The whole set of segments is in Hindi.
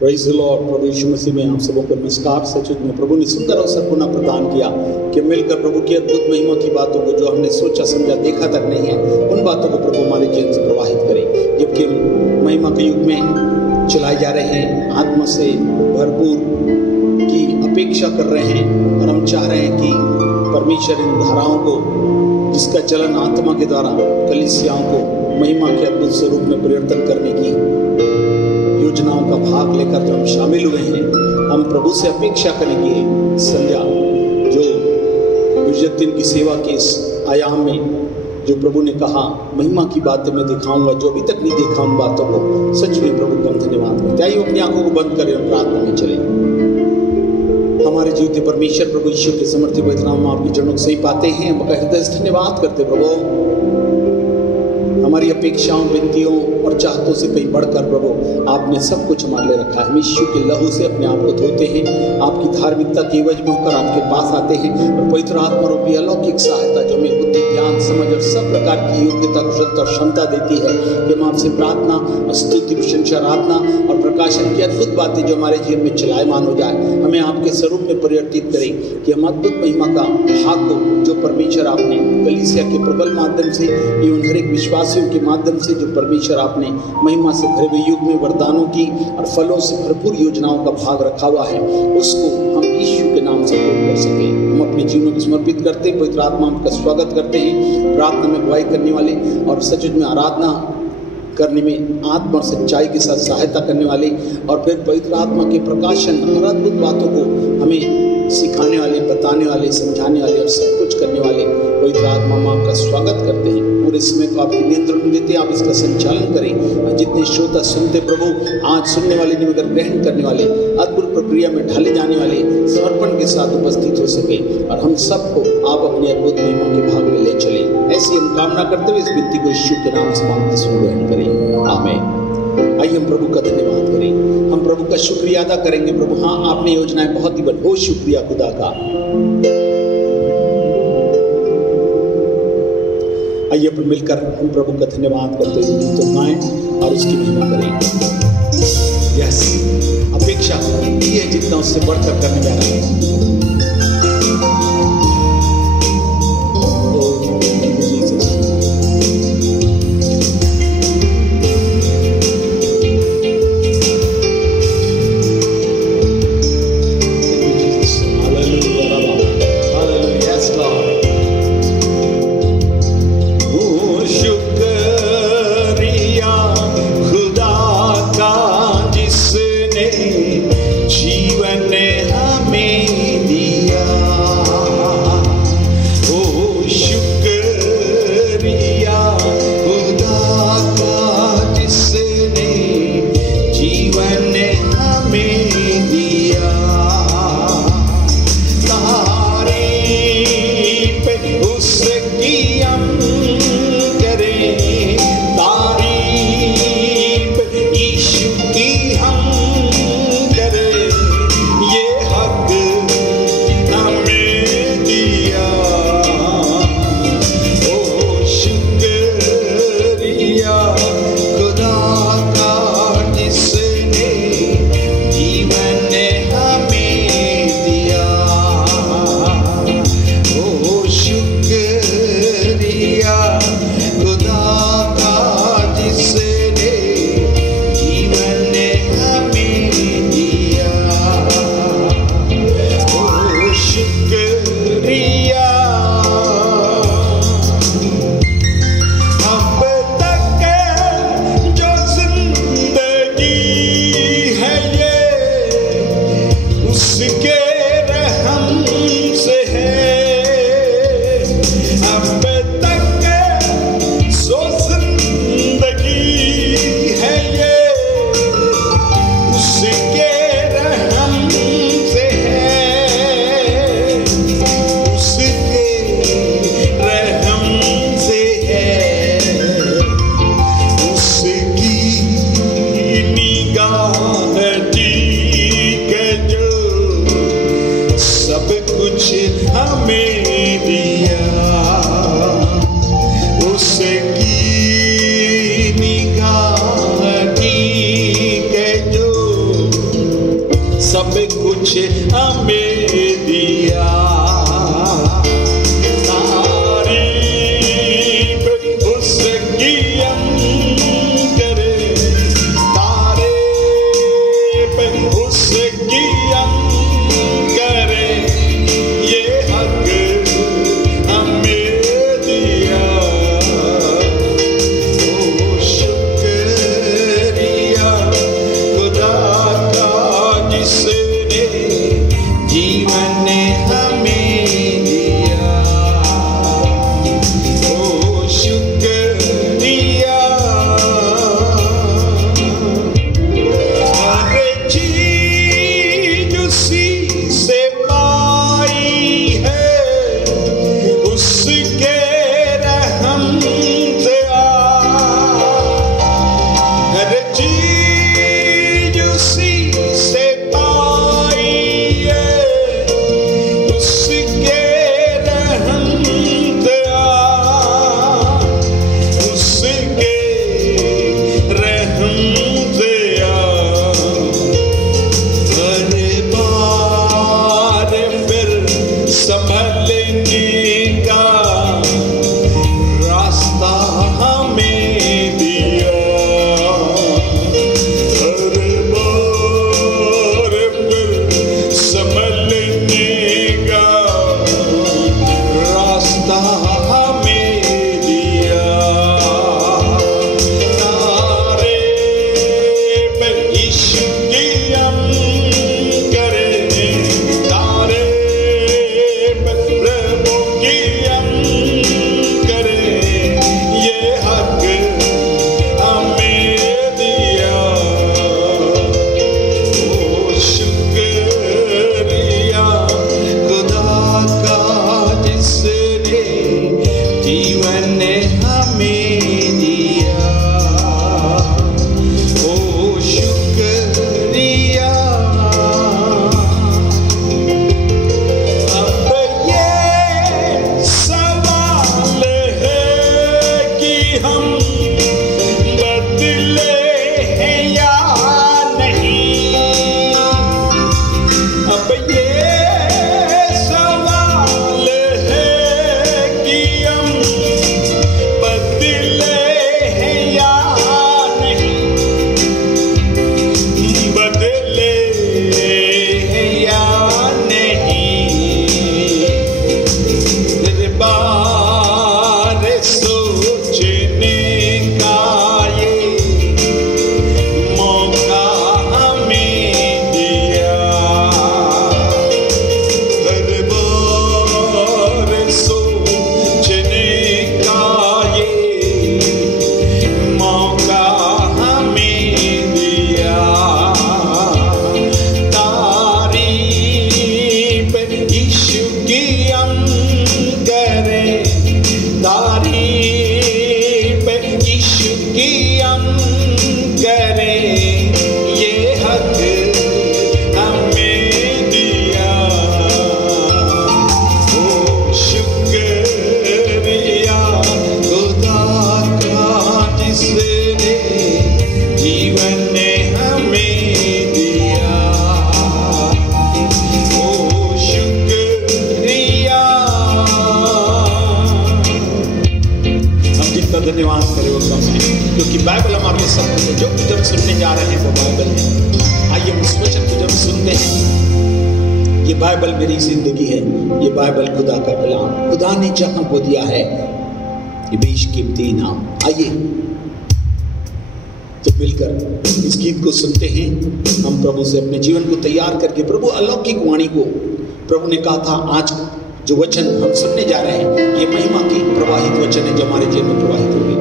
Praise the lord. प्रभु यीशु मसीह में आप सबों को नमस्कार। सचमुच में प्रभु ने सुंदर अवसर पुनः प्रदान किया कि मिलकर प्रभु की अद्भुत महिमा की बातों को, जो हमने सोचा समझा देखा तक नहीं है, उन बातों को प्रभु हमारे जीवन से प्रवाहित करें। जबकि महिमा के युग में चलाए जा रहे हैं, आत्मा से भरपूर की अपेक्षा कर रहे हैं, और हम चाह रहे हैं कि परमेश्वर इन धाराओं को, जिसका चलन आत्मा के द्वारा कलीसियाओं को महिमा के अद्भुत स्वरूप में परिवर्तन करने की योजनाओं का भाग लेकर जो हम शामिल हुए हैं, हम प्रभु से अपेक्षा करेंगे संध्या जो गुजर दिन की सेवा के इस आयाम में जो प्रभु ने कहा महिमा की बातें मैं दिखाऊंगा, जो अभी तक नहीं देखा उन बातों को। सच में प्रभु का धन्यवाद करते। आइए अपनी आंखों को बंद करें और प्रार्थना में चले। हमारे जीवित परमेश्वर प्रभु यीशु के समर्थी पवित्र नाम में आपकी चरणों को सही पाते हैं, हम हृदय से धन्यवाद करते। प्रभु हमारी अपेक्षाओं, विनतियों और चाहतों से कहीं बढ़कर प्रभु आपने सब कुछ हमारे लिए रखा है। हम यीशु के लहू से अपने आप को धोते हैं, आपकी धार्मिकता के एवज में होकर आपके पास आते हैं, और पवित्र आत्मा रूपी अलौकिक सहायता जो हमें बुद्धि, ज्ञान, समझ और सब प्रकार की योग्यता, कुशलता और क्षमता देती है कि हम आपसे प्रार्थना, स्तुति, प्रशंसा, आराधना और प्रकाशन की अद्भुत बातें जो हमारे जीवन में चलायमान हो जाए, हमें आपके स्वरूप में परिवर्तित करें कि हम अद्भुत महिमा का भाग को, जो परमेश्वर आपने कलीसिया के प्रबल माध्यम से एवं हर एक विश्वासियों के माध्यम से जो परमेश्वर आपने महिमा से भरे हुए युग में वरदानों की और फलों से भरपूर योजनाओं का भाग रखा हुआ है, उसको हम यीशु के नाम से पूर्ण कर सके। हम अपने जीवनों को समर्पित करते हैं, पवित्र आत्मा का स्वागत करते हैं, प्रार्थना में अगुवाई करने वाले और सचमुच में आराधना करने में आत्मा और सच्चाई के साथ सहायता करने वाले, और फिर पवित्र आत्मा के प्रकाशन और अद्भुत बातों को हमें सिखाने वाले, बताने वाले, समझाने वाले और सब कुछ करने वाले पवित्र आत्मा हम आपका स्वागत करते हैं। पूरे समय को आपके नियंत्रण में देते हैं, आप इसका संचालन करें। और जितने श्रोता सुनते प्रभु, आज सुनने वाले नहीं मगर ग्रहण करने वाले, अद्भुत प्रक्रिया में ढाले जाने वाले समर्पण के साथ उपस्थित हो सके, और हम सबको आप अपनी अद्भुत महिमा के भाग में ले चले। ऐसी हम कामना करते हुए इस विनती को यीशु के नाम से मांगते सुन ग्रहण करें, आमीन। आइए हम प्रभु का धन्यवाद करें, हम प्रभु का शुक्रिया अदा करेंगे। प्रभु हाँ, आपने योजनाएं बहुत ही बहुत शुक्रिया खुदा का। आइए अपन मिलकर हम प्रभु का धन्यवाद करते हुए गीतों गाएं और उसकी महिमा करें। यस, अपेक्षा ये है जितना उससे बढ़कर करने जा रहा है। जीवन हमें सब कुछ हमें दिया। तारीफ उसकी हम करें, तारीफ उसकी हम करें, ये हक हमें दिया। ओ शुक्रिया खुदा का जिसने जीवन हमें दिया। ओ शुक्रिया, हर चीज उसी से पाई है, उसके रहम से हर चीज उसी से पाई है, उसके रहम से उसके रहम से हर बार फिर संभलने का रास्ता हमें दिया। हर बार फिर संभलने का रास्ता हमें दिया। तारीफ यीशु की हम करें, तारीफ प्रभु की हम करें, ये हक हमें दिया। ओ शुक्रिया खुदा का जिसने जीवन हमें दिया। ओ शुक्रिया, अब ये सवाल है कि हम बदले हैं या नहीं। अब ये सवाल है कि हम बदले हैं या नहीं, बदले हैं या नहीं। फिर बार सोचने का ये मौका हमें दिया। हर बार सोचने का ये मौका हमें दिया। तारीफ यीशु की हम करें, तारीफ यीशु की हम करें, ये हक हमें दिया। ओ शुक्रिया खुदा का जिसने जीवन हमें दिया। ओ शुक्रिया, हम जितना धन्यवाद करें वो कम है, क्योंकि बाइबल हमारे लिए सब कुछ है। जो कुछ हम सुनने जा रहे हैं वो बाइबल है। आइए उस वचन को जब सुनते हैं, ये बाइबल मेरी जिंदगी है, ये बाइबल खुदा का कलाम, खुदा ने जहां को दिया है ये बेशकीमती इनाम। आइए तो मिलकर इस गीत को सुनते हैं। हम प्रभु से अपने जीवन को तैयार करके प्रभु अलौकिक वाणी को, प्रभु ने कहा था आज जो वचन हम सुनने जा रहे हैं ये महिमा की प्रवाहित वचन है जो हमारे जीवन में प्रवाहित होगी।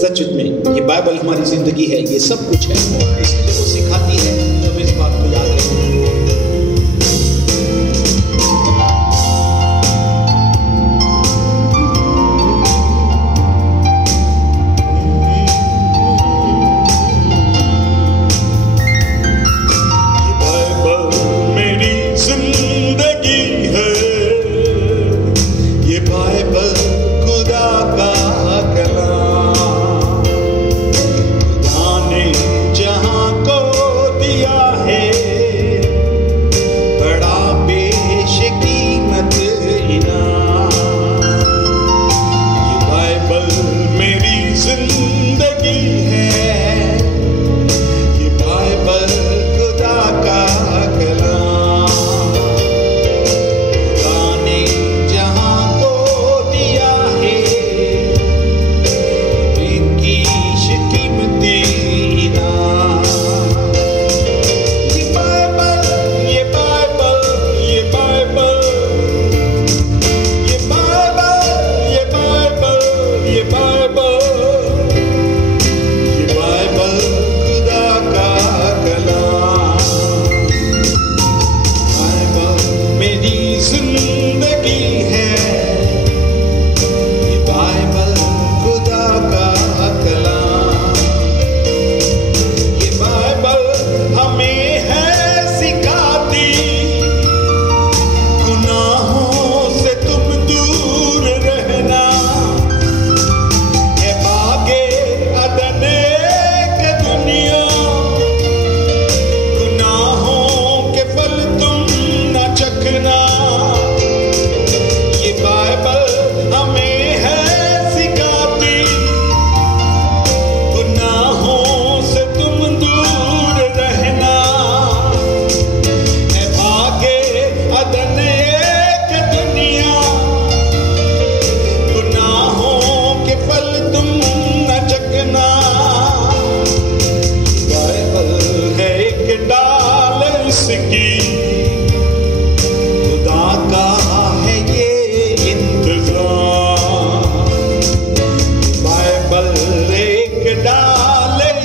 सचमुच में ये बाइबल हमारी जिंदगी है, ये सब कुछ है, इसलिए वो सिखाती है। तो इस बात को याद रखें। जहां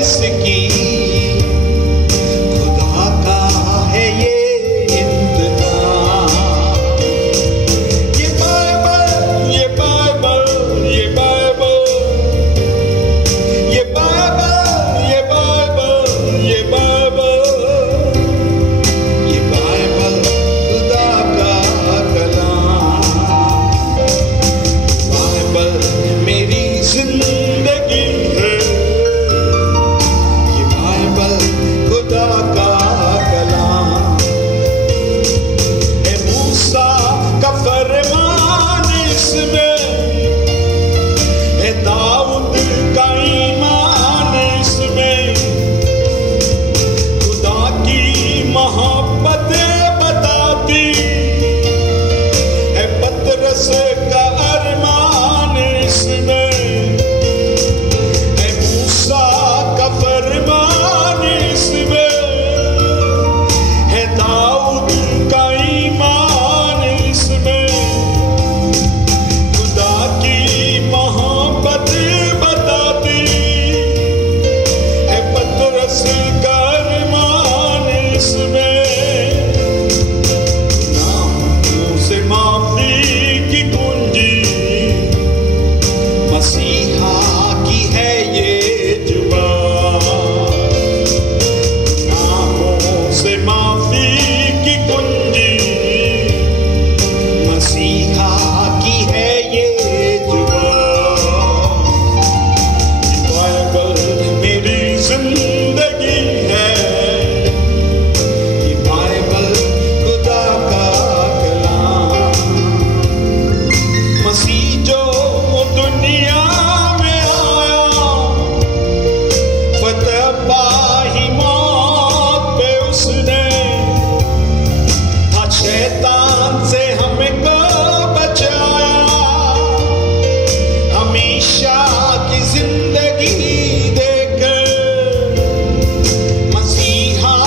इसकी, खुदा का है ये इंतजाम। ये बाइबल, ये बाइबल, ये बाइबल, ये बाइबल, ये बाइबल, ये बाइबल, ये बाइबल खुदा का कलाम। बाइबल मेरी जिंदगी है, ये बाइबल खुदा का कलाम। है मूसा का फरमान इसमें, है दाऊद का ईमान इसमें, खुदा की मोहब्बत बताती है पतरस का अरमान इसमें। है मूसा का फरमान इसमें, है दाऊद का ईमान इसमें, खुदा की मोहब्बत बताती है पतरस का अरमान इसमें। गुनाहों से माफी की कुंजी मसीहा की है ये जुबान। गुनाहों से माफी की कुंजी मसीहा की है ये जुबान। ये बाइबल मेरी जिंदगी है, ये बाइबल खुदा का कलाम। मसीह जो दुनिया में आया, फतह पाई मौत पे उसने, था शैतान से हमको बचाया, हमेशा की जिंदगी देकर। मसीहा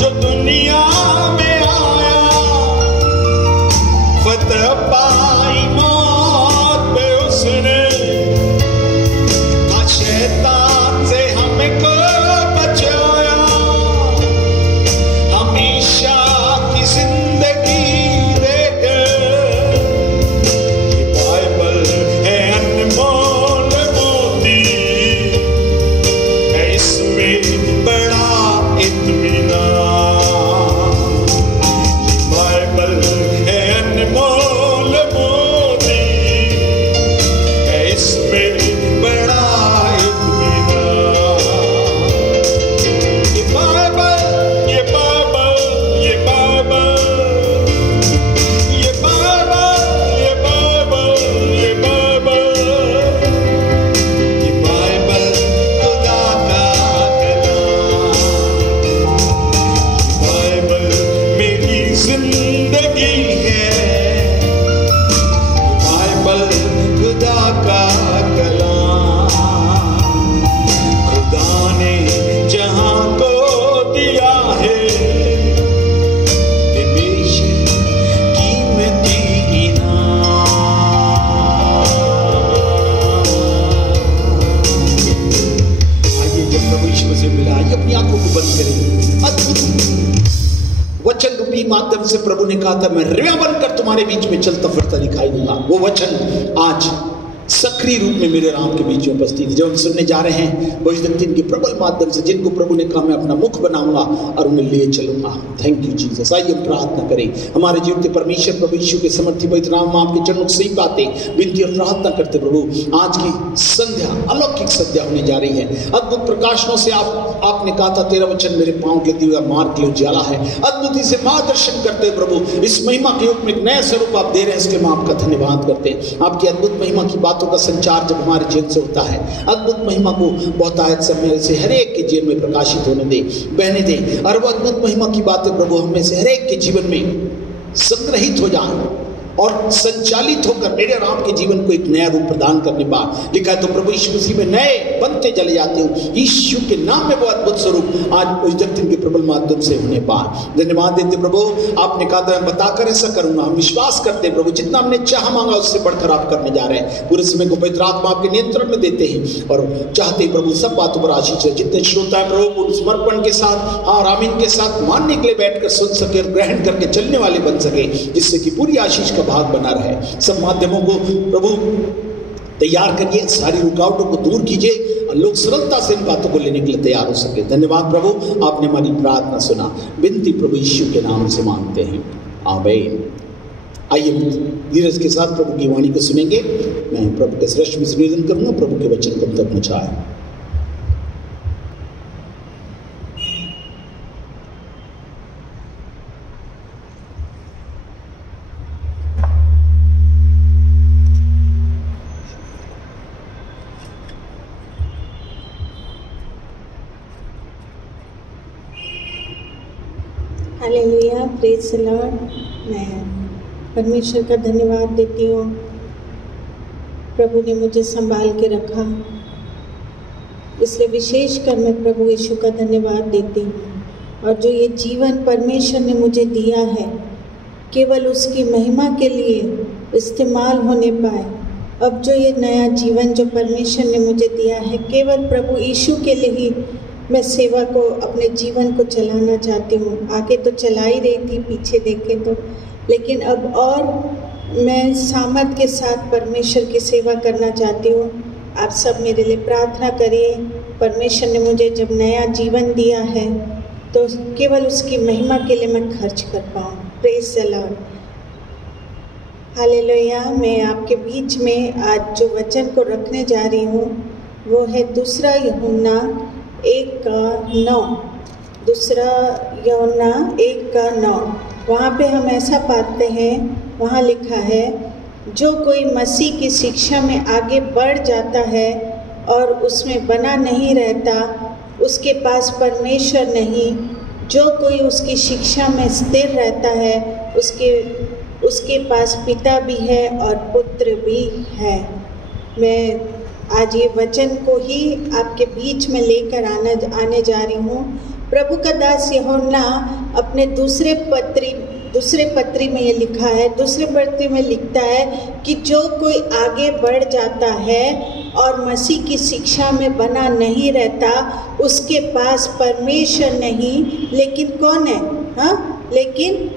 जो दुनिया में आया, फतह पाई मौत पे उसने, था शैतान से हमको बचाया, हमेशा की जिंदगी देकर। ये बाइबल है अनमोल मोती, है इसमें बड़ा इत्मीनान। ये बाइबल है अनमोल मोती, है इसमें बड़ा इत्मीनान। ये बाइबल, ये बाइबल, ये बाइबल, ये बाइबल, ये बाइबल, ये बाइबल, ये बाइबल खुदा का कलाम। बाइबल मेरी जिंदगी है, बाइबल खुदा का कलाम। खुदा ने जहां को दिया है ये बेशकीमती इनाम। आइए जब प्रभु यीशु से मिला, आइए अपनी आंखों को बंद करें। अद्भुत वचन रूपी माध्यम से प्रभु ने कहा था, मैं रिवा बनकर तुम्हारे बीच में चलता फिरता दिखाई दूंगा। वो वचन आज सक्रिय रूप में मेरे राम के बीच में उपस्थित है। जो हम सुनने जा रहे हैं भविष्यवक्ता के प्रबल माध्यम से, जिनको प्रभु ने कहा मैं अपना मुख बनाऊंगा और उन्हें ले चलूंगा। Thank you Jesus. आइए हम प्रार्थना करें। हमारे जीवित परमेश्वर प्रभु यीशु के समर्थी पवित्र नाम में आपके चरणों से सही बातें विनती और प्रार्थना करते प्रभु, आज की संध्या अलौकिक संध्या होने जा रही है। अद्भुत प्रकाशनों से आपने कहा था तेरा वचन मेरे पांव के दिए मार्ग के उजाला है। अद्भुत इसे मार्गदर्शन करते प्रभु, इस महिमा के युग में एक नया स्वरूप आप दे रहे हैं, इसके लिए आपका धन्यवाद करते हैं। आपकी अद्भुत महिमा की बातों का संचार जब हमारे जीवन से होता है, अद्भुत महिमा को बहुतायत समय से हर एक के जीवन में प्रकाशित होने दे, बहने दे, और वो अद्भुत महिमा की बातें प्रभु हमें से हर एक के जीवन में संग्रहित हो जाए। और संचालित होकर मेरे और आपके जीवन को एक नया रूप प्रदान करने पा लिखा है। तो प्रभु यीशु मसीह में नए बनते चले जाते हो। यीशु के नाम में वो अद्भुत स्वरूप आज उस जगत के प्रबल माध्यम से होने पा धन्यवाद देते प्रभु। आपने कहा था मैं बताकर ऐसा करूंगा, हम विश्वास करते प्रभु जितना हमने चाह मांगा उससे बढ़कर आप करने जा रहे हैं। पूरे समय को पवित्र आत्मा आपके नियंत्रण में देते हैं और चाहते प्रभु सब बातों पर आशीष है। जितने श्रोता है प्रभु उन समर्पण के साथ और आमीन के साथ मानने के लिए बैठकर सुन सके और ग्रहण करके चलने वाले बन सके, जिससे कि पूरी आशीष का भाग बना रहे। सब माध्यमों को प्रभु तैयार करिए, सारी रुकावटों को दूर कीजिए और लोग सरलता से इन बातों को लेने के लिए तैयार हो सके। धन्यवाद प्रभु, आपने हमारी प्रार्थना सुना। विनती प्रभु यीशु के नाम से मांगते हैं, आमीन। आइए धीरज के साथ प्रभु की वाणी को सुनेंगे। मैं प्रभु के श्रेष्ठ में निवेदन करूंगा, प्रभु के वचन को हम तक पहुंचाए। Hallelujah, praise the Lord. मैं परमेश्वर का धन्यवाद देती हूँ, प्रभु ने मुझे संभाल के रखा, इसलिए विशेषकर मैं प्रभु यीशु का धन्यवाद देती हूँ। और जो ये जीवन परमेश्वर ने मुझे दिया है केवल उसकी महिमा के लिए इस्तेमाल होने पाए। अब जो ये नया जीवन जो परमेश्वर ने मुझे दिया है केवल प्रभु यीशु के लिए ही मैं सेवा को, अपने जीवन को चलाना चाहती हूँ। आगे तो चला ही रही थी, पीछे देखे तो, लेकिन अब और मैं सामर्थ के साथ परमेश्वर की सेवा करना चाहती हूँ। आप सब मेरे लिए प्रार्थना करिए। परमेश्वर ने मुझे जब नया जीवन दिया है तो केवल उसकी महिमा के लिए मैं खर्च कर पाऊँ। Praise the Lord, hallelujah. मैं आपके बीच में आज जो वचन को रखने जा रही हूँ वो है 2 यूहन्ना 1:9। 2 यूहन्ना 1:9। वहाँ पे हम ऐसा पाते हैं, वहाँ लिखा है, जो कोई मसीह की शिक्षा में आगे बढ़ जाता है और उसमें बना नहीं रहता उसके पास परमेश्वर नहीं। जो कोई उसकी शिक्षा में स्थिर रहता है उसके पास पिता भी है और पुत्र भी है। मैं आज ये वचन को ही आपके बीच में लेकर आने जा रही हूँ। प्रभु का दास यूहन्ना अपने दूसरे पत्री में ये लिखा है, दूसरे पत्री में लिखता है कि जो कोई आगे बढ़ जाता है और मसीह की शिक्षा में बना नहीं रहता उसके पास परमेश्वर नहीं। लेकिन कौन है? हाँ, लेकिन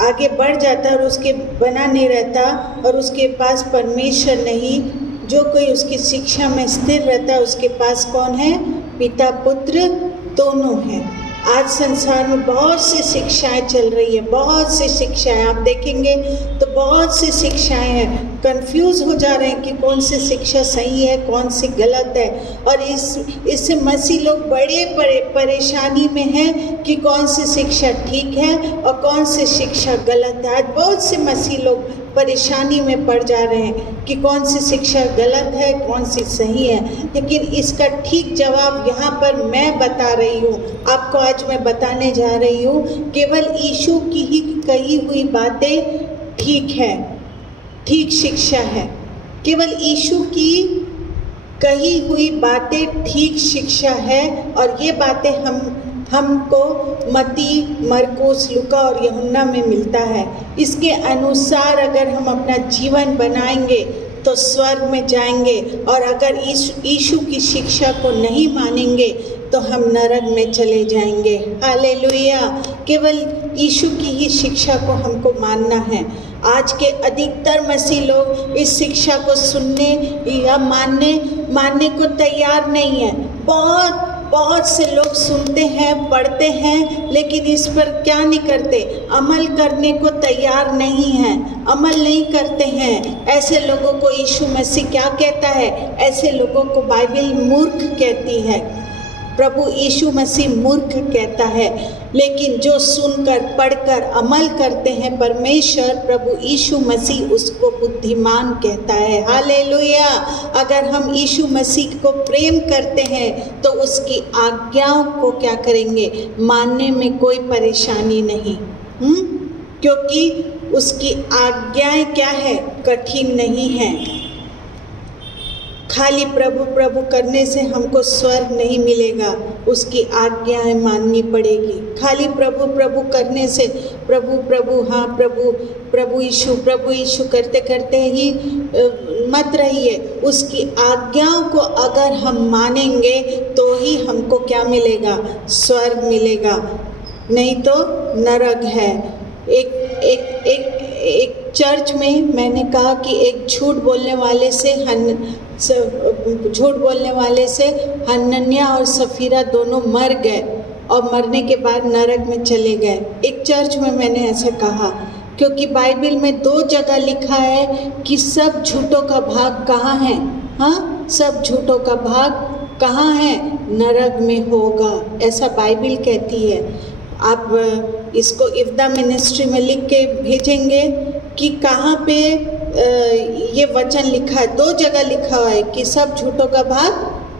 आगे बढ़ जाता है और उसके बना नहीं रहता और उसके पास परमेश्वर नहीं। जो कोई उसकी शिक्षा में स्थिर रहता है उसके पास कौन है? पिता पुत्र दोनों हैं। आज संसार में बहुत सी शिक्षाएं चल रही है, बहुत सी शिक्षाएं आप देखेंगे तो बहुत सी शिक्षाएं हैं। कंफ्यूज हो जा रहे हैं कि कौन सी शिक्षा सही है कौन सी गलत है। और इससे मसीह लोग बड़े परेशानी में हैं कि कौन सी शिक्षा ठीक है और कौन सी शिक्षा गलत है। आज बहुत से मसीह लोग परेशानी में पड़ जा रहे हैं कि कौन सी शिक्षा गलत है कौन सी सही है। लेकिन इसका ठीक जवाब यहाँ पर मैं बता रही हूँ, आपको आज मैं बताने जा रही हूँ। केवल यीशु की ही कही हुई बातें ठीक है, ठीक शिक्षा है। केवल यीशु की कही हुई बातें ठीक शिक्षा है। और ये बातें हमको मत्ती, मरकुस, लूका और यूहन्ना में मिलता है। इसके अनुसार अगर हम अपना जीवन बनाएंगे तो स्वर्ग में जाएंगे, और अगर यीशु की शिक्षा को नहीं मानेंगे तो हम नरक में चले जाएंगे। हालेलुया। केवल यीशु की ही शिक्षा को हमको मानना है। आज के अधिकतर मसीह लोग इस शिक्षा को सुनने या मानने को तैयार नहीं है। बहुत से लोग सुनते हैं, पढ़ते हैं, लेकिन इस पर क्या नहीं करते? अमल करने को तैयार नहीं हैं, अमल नहीं करते हैं। ऐसे लोगों को यीशु मसीह क्या कहता है? ऐसे लोगों को बाइबल मूर्ख कहती है। प्रभु यीशु मसीह मूर्ख कहता है। लेकिन जो सुनकर पढ़कर अमल करते हैं परमेश्वर, प्रभु यीशु मसीह उसको बुद्धिमान कहता है। हालेलुया। अगर हम यीशु मसीह को प्रेम करते हैं तो उसकी आज्ञाओं को क्या करेंगे? मानने में कोई परेशानी नहीं। क्योंकि उसकी आज्ञाएं क्या है, कठिन नहीं है। खाली प्रभु प्रभु करने से हमको स्वर्ग नहीं मिलेगा, उसकी आज्ञाएं माननी पड़ेगी। खाली प्रभु प्रभु करने से प्रभु प्रभु, हाँ प्रभु प्रभु यीशु करते करते ही मत रहिए। उसकी आज्ञाओं को अगर हम मानेंगे तो ही हमको क्या मिलेगा, स्वर्ग मिलेगा, नहीं तो नरक है। एक चर्च में मैंने कहा कि एक झूठ बोलने वाले से हनन्याह और सफीरा दोनों मर गए और मरने के बाद नरक में चले गए। एक चर्च में मैंने ऐसे कहा क्योंकि बाइबल में 2 जगह लिखा है कि सब झूठों का भाग कहाँ है। हाँ, सब झूठों का भाग कहाँ है, नरक में होगा, ऐसा बाइबल कहती है। आप इसको इफ्दा मिनिस्ट्री में लिख के भेजेंगे कि कहाँ पे ये वचन लिखा है। 2 जगह लिखा हुआ है कि सब झूठों का भाग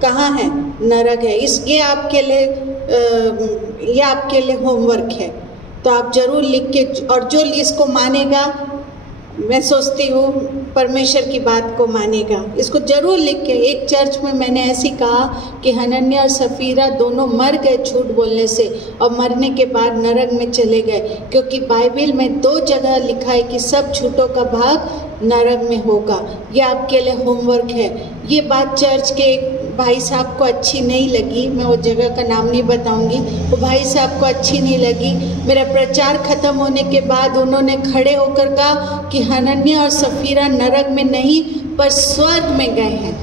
कहाँ है, नरक है। ये आपके लिए होमवर्क है, तो आप जरूर लिख के, और जो इसको मानेगा, मैं सोचती हूँ परमेश्वर की बात को मानेगा, इसको जरूर लिख के। एक चर्च में मैंने ऐसी कहा कि हनन्याह और सफीरा दोनों मर गए झूठ बोलने से और मरने के बाद नरक में चले गए, क्योंकि बाइबल में 2 जगह लिखा है कि सब झूठों का भाग नरक में होगा। ये आपके लिए होमवर्क है। ये बात चर्च के एक भाई साहब को अच्छी नहीं लगी, मैं वो जगह का नाम नहीं बताऊंगी, वो भाई साहब को अच्छी नहीं लगी। मेरा प्रचार खत्म होने के बाद उन्होंने खड़े होकर कहा कि हनन्याह और सफीरा नरक में नहीं पर स्वर्ग में गए हैं,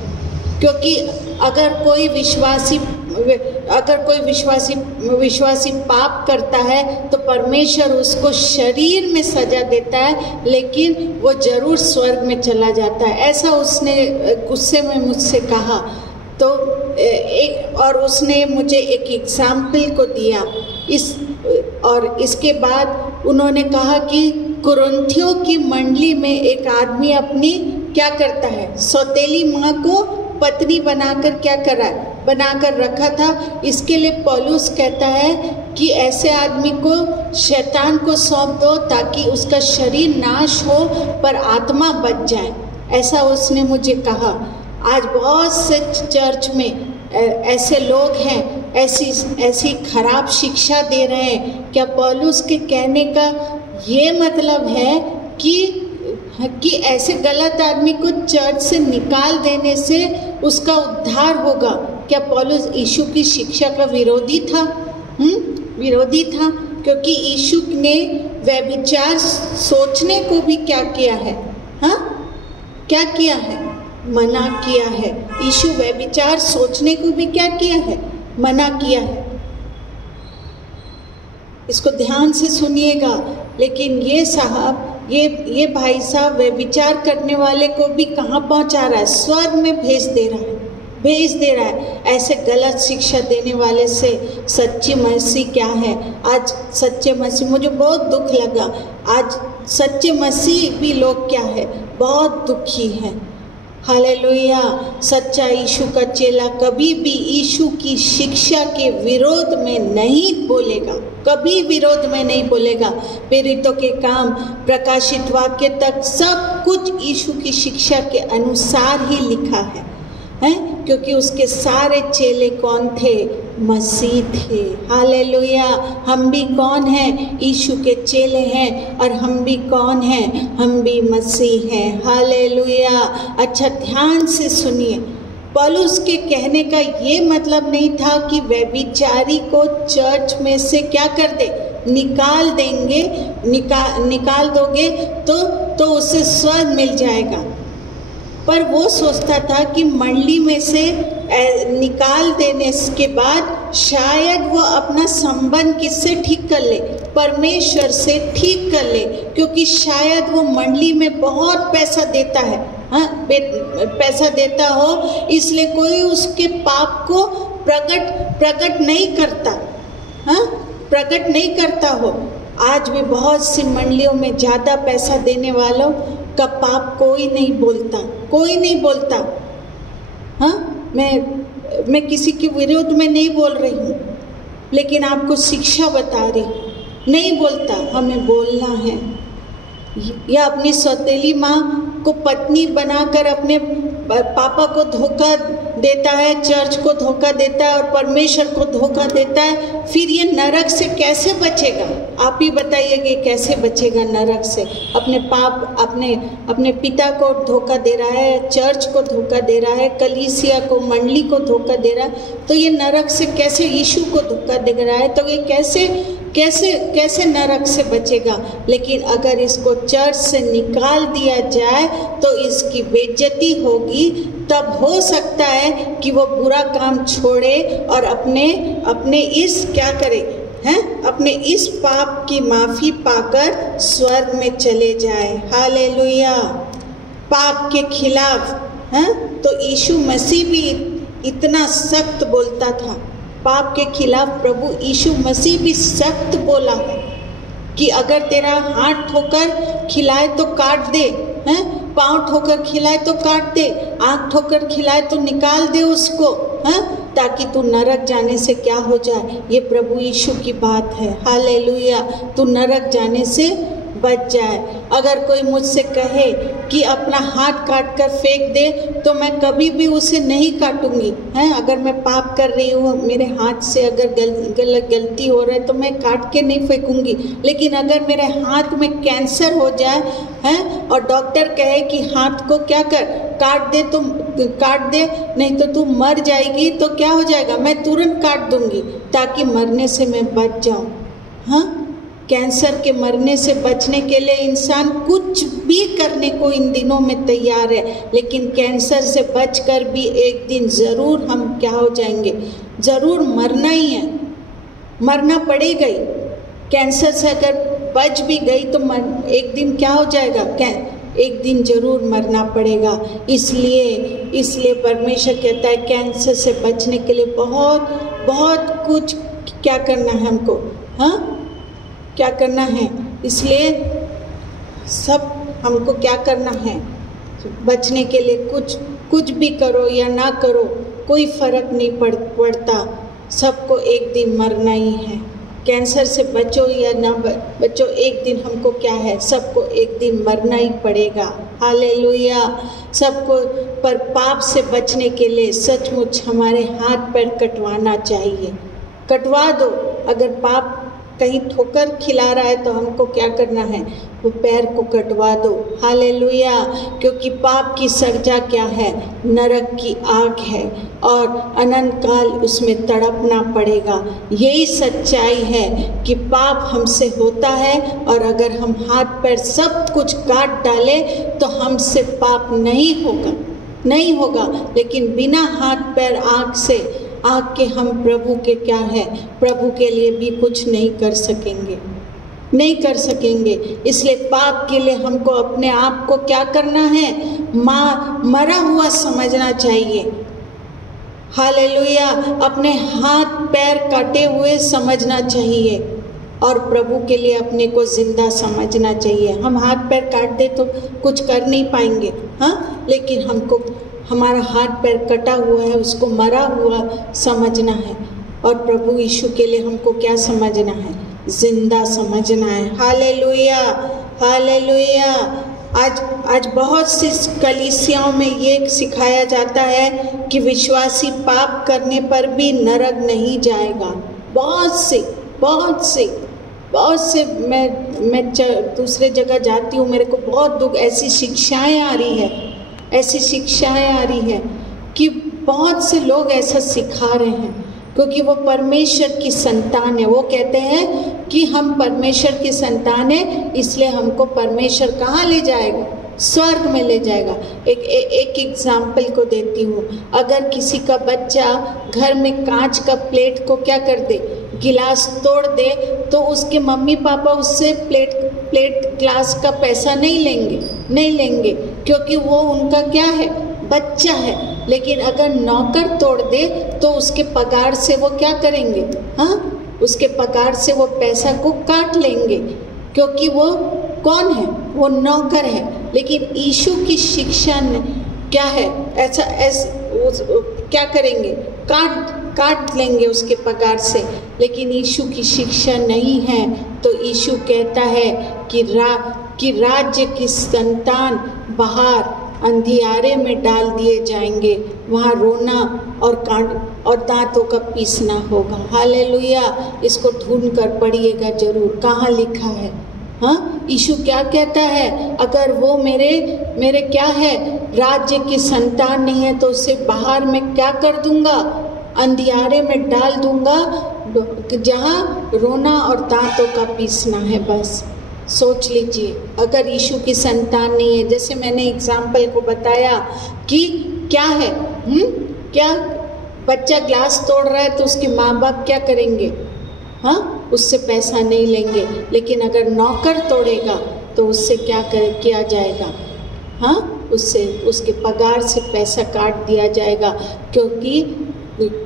क्योंकि अगर कोई विश्वासी पाप करता है तो परमेश्वर उसको शरीर में सजा देता है, लेकिन वो जरूर स्वर्ग में चला जाता है। ऐसा उसने गुस्से में मुझसे कहा। तो और उसने मुझे एक एग्जाम्पल को दिया और इसके बाद उन्होंने कहा कि कुरिन्थियों की मंडली में एक आदमी अपनी क्या करता है, सौतेली माँ को पत्नी बनाकर क्या करा, बनाकर रखा था। इसके लिए पौलुस कहता है कि ऐसे आदमी को शैतान को सौंप दो ताकि उसका शरीर नाश हो पर आत्मा बच जाए। ऐसा उसने मुझे कहा। आज बहुत से चर्च में ऐसे लोग हैं, ऐसी खराब शिक्षा दे रहे हैं। क्या पौलुस के कहने का ये मतलब है कि ऐसे गलत आदमी को चर्च से निकाल देने से उसका उद्धार होगा? क्या पौलुस यीशु की शिक्षा का विरोधी था? विरोधी था, क्योंकि यीशु ने व्यभिचार सोचने को भी क्या किया है? हाँ, क्या किया है? मना किया है। यीशु व्यभिचार सोचने को भी क्या किया है? मना किया है। इसको ध्यान से सुनिएगा। लेकिन ये भाई साहब व्यभिचार करने वाले को भी कहाँ पहुँचा रहा है? स्वर्ग में भेज दे रहा है। ऐसे गलत शिक्षा देने वाले से सच्ची मसीह क्या है? आज सच्चे मसीह, मुझे बहुत दुख लगा, आज सच्चे मसीह भी लोग क्या है, बहुत दुखी हैं। हालेलुया। सच्चा यीशु का चेला कभी भी यीशु की शिक्षा के विरोध में नहीं बोलेगा, कभी विरोध में नहीं बोलेगा। प्रेरितों के काम, प्रकाशित वाक्य तक सब कुछ यीशु की शिक्षा के अनुसार ही लिखा है, क्योंकि उसके सारे चेले कौन थे? मसीह थे। हालेलुया। हम भी कौन हैं? यीशु के चेले हैं। और हम भी कौन हैं? हम भी मसीह हैं। हालेलुया। अच्छा, ध्यान से सुनिए। पौलुस के कहने का ये मतलब नहीं था कि व्यभिचारी को चर्च में से क्या कर दे, निकाल देंगे, निकाल दोगे तो उसे स्वर्ग मिल जाएगा। पर वो सोचता था कि मंडली में से निकाल देने के बाद शायद वो अपना संबंध किससे ठीक कर ले? परमेश्वर से ठीक कर ले, क्योंकि शायद वो मंडली में बहुत पैसा देता है, पैसा देता हो, इसलिए कोई उसके पाप को प्रकट नहीं करता, प्रकट नहीं करता हो। आज भी बहुत सी मंडलियों में ज़्यादा पैसा देने वालों का पाप कोई नहीं बोलता। मैं किसी के विरोध में नहीं बोल रही हूँ, लेकिन आपको शिक्षा बता रही हूँ। नहीं बोलता, हमें बोलना है। या अपनी सौतेली माँ को पत्नी बनाकर अपने पापा को धोखा देता है, चर्च को धोखा देता है और परमेश्वर को धोखा देता है, फिर ये नरक से कैसे बचेगा? आप ही बताइए कि कैसे बचेगा नरक से? अपने पाप, अपने पिता को धोखा दे रहा है, चर्च को धोखा दे रहा है, कलीसिया को, मंडली को धोखा दे रहा है, तो ये नरक से कैसे, यीशु को धोखा दे रहा है, तो ये कैसे नरक से बचेगा? लेकिन अगर इसको चर्च से निकाल दिया जाए तो इसकी बेइज्जती होगी, तब हो सकता है कि वो बुरा काम छोड़े और अपने इस क्या करे हैं, अपने इस पाप की माफ़ी पाकर स्वर्ग में चले जाए। हालेलुया। पाप के खिलाफ हैं, तो यीशु मसीह भी इतना सख्त बोलता था। पाप के खिलाफ प्रभु यीशु मसीह भी सख्त बोला है कि अगर तेरा हाथ ठोकर खिलाए तो काट दे, हैं, पाँव ठोकर खिलाए तो काट दे, आँख ठोकर खिलाए तो निकाल दे उसको, हैं, ताकि तू नरक जाने से क्या हो जाए। ये प्रभु यीशु की बात है। हालेलुया। तू नरक जाने से बच जाए। अगर कोई मुझसे कहे कि अपना हाथ काट कर फेंक दे, तो मैं कभी भी उसे नहीं काटूंगी, हैं। अगर मैं पाप कर रही हूँ, मेरे हाथ से अगर गलती हो रहा है, तो मैं काट के नहीं फेंकूंगी। लेकिन अगर मेरे हाथ में कैंसर हो जाए, हैं, और डॉक्टर कहे कि हाथ को क्या कर, काट दे, तो काट दे, नहीं तो तू मर जाएगी, तो क्या हो जाएगा? मैं तुरंत काट दूंगी ताकि मरने से मैं बच जाऊँ। हाँ, कैंसर के मरने से बचने के लिए इंसान कुछ भी करने को इन दिनों में तैयार है, लेकिन कैंसर से बचकर भी एक दिन ज़रूर हम क्या हो जाएंगे, ज़रूर मरना ही है, मरना पड़ेगा ही। कैंसर से अगर बच भी गई तो एक दिन क्या हो जाएगा, एक दिन ज़रूर मरना पड़ेगा। इसलिए परमेश्वर कहता है कैंसर से बचने के लिए बहुत कुछ क्या करना है हमको, हाँ, क्या करना है। इसलिए सब हमको क्या करना है, बचने के लिए कुछ भी करो या ना करो, कोई फ़र्क नहीं पड़ता, सबको एक दिन मरना ही है। कैंसर से बचो या ना बचो, एक दिन हमको क्या है, सबको एक दिन मरना ही पड़ेगा। हालेलुया। सबको, पर पाप से बचने के लिए सचमुच हमारे हाथ पैर कटवाना चाहिए। कटवा दो। अगर पाप कहीं ठोकर खिला रहा है तो हमको क्या करना है, वो पैर को कटवा दो। हालेलुया। क्योंकि पाप की सजा क्या है, नरक की आग है और अनंत काल उसमें तड़पना पड़ेगा। यही सच्चाई है कि पाप हमसे होता है, और अगर हम हाथ पैर सब कुछ काट डालें तो हमसे पाप नहीं होगा। लेकिन बिना हाथ पैर आँख के हम प्रभु के क्या है, प्रभु के लिए भी कुछ नहीं कर सकेंगे। इसलिए पाप के लिए हमको अपने आप को क्या करना है, मरा हुआ समझना चाहिए। हालेलुया। अपने हाथ पैर काटे हुए समझना चाहिए और प्रभु के लिए अपने को जिंदा समझना चाहिए। हम हाथ पैर काट दे तो कुछ कर नहीं पाएंगे, हाँ, लेकिन हमको हमारा हाथ पैर कटा हुआ है, उसको मरा हुआ समझना है। और प्रभु यीशु के लिए हमको क्या समझना है, जिंदा समझना है। हालेलुया। हालेलुया। आज बहुत सी कलीसियाओं में ये सिखाया जाता है कि विश्वासी पाप करने पर भी नरक नहीं जाएगा। बहुत से मैं दूसरे जगह जाती हूँ, मेरे को बहुत दुख, ऐसी शिक्षाएं आ रही है कि बहुत से लोग ऐसा सिखा रहे हैं, क्योंकि वो परमेश्वर की संतान है। वो कहते हैं कि हम परमेश्वर की संतान है, इसलिए हमको परमेश्वर कहाँ ले जाएगा, स्वर्ग में ले जाएगा। एक एग्जाम्पल को देती हूँ। अगर किसी का बच्चा घर में कांच का प्लेट को क्या कर दे, गिलास तोड़ दे, तो उसके मम्मी पापा उससे प्लेट ग्लास का पैसा नहीं लेंगे, क्योंकि वो उनका क्या है, बच्चा है। लेकिन अगर नौकर तोड़ दे तो उसके पगार से वो क्या करेंगे, हाँ, उसके पगार से वो पैसा को काट लेंगे, क्योंकि वो कौन है, वो नौकर है। लेकिन यीशु की शिक्षा क्या है, ऐसा क्या करेंगे, काट लेंगे उसके पगार से। लेकिन यीशु की शिक्षा नहीं है। तो यीशु कहता है कि कि राज्य की संतान बाहर अंधियारे में डाल दिए जाएंगे, वहाँ रोना और दांतों का पीसना होगा। हालेलुया। इसको ढूंढ कर पढ़िएगा जरूर, कहाँ लिखा है। हाँ, यीशु क्या कहता है, अगर वो मेरे क्या है, राज्य की संतान नहीं है तो उसे बाहर में क्या कर दूंगा, अंधियारे में डाल दूंगा, जहाँ रोना और दांतों का पीसना है। बस सोच लीजिए, अगर यीशु की संतान नहीं है, जैसे मैंने एग्जाम्पल को बताया कि क्या है, क्या बच्चा ग्लास तोड़ रहा है तो उसके माँ बाप क्या करेंगे, हाँ, उससे पैसा नहीं लेंगे। लेकिन अगर नौकर तोड़ेगा तो उससे क्या किया जाएगा, हाँ, उससे उसके पगार से पैसा काट दिया जाएगा। क्योंकि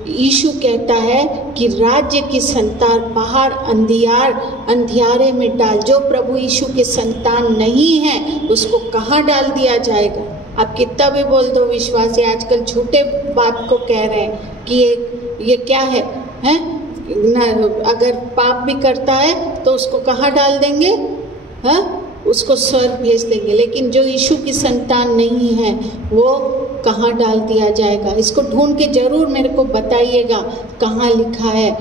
यीशु कहता है कि राज्य की संतान बाहर अंधियारे में डाल। जो प्रभु यीशु के संतान नहीं है उसको कहाँ डाल दिया जाएगा। आप कितना भी बोल दो, विश्वासी आजकल झूठे बात को कह रहे हैं कि ये क्या है, अगर पाप भी करता है तो उसको कहाँ डाल देंगे, हाँ, उसको स्वर्ग भेज देंगे। लेकिन जो यीशु की संतान नहीं है वो कहाँ डाल दिया जाएगा। इसको ढूंढ के जरूर मेरे को बताइएगा कहाँ लिखा है।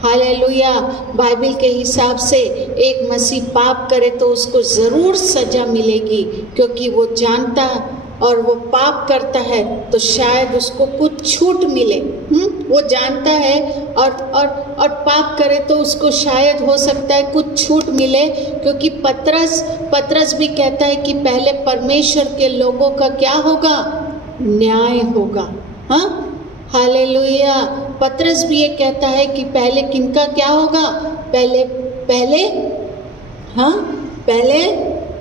हालेलुया। बाइबल के हिसाब से एक मसीह पाप करे तो उसको ज़रूर सज़ा मिलेगी, क्योंकि वो जानता और वो पाप करता है तो शायद उसको कुछ छूट मिले। वो जानता है और पाप करे तो उसको शायद हो सकता है कुछ छूट मिले, क्योंकि पतरस भी कहता है कि पहले परमेश्वर के लोगों का क्या होगा, न्याय होगा। हाँ, हालेलुया। पतरस भी ये कहता है कि पहले किनका क्या होगा, पहले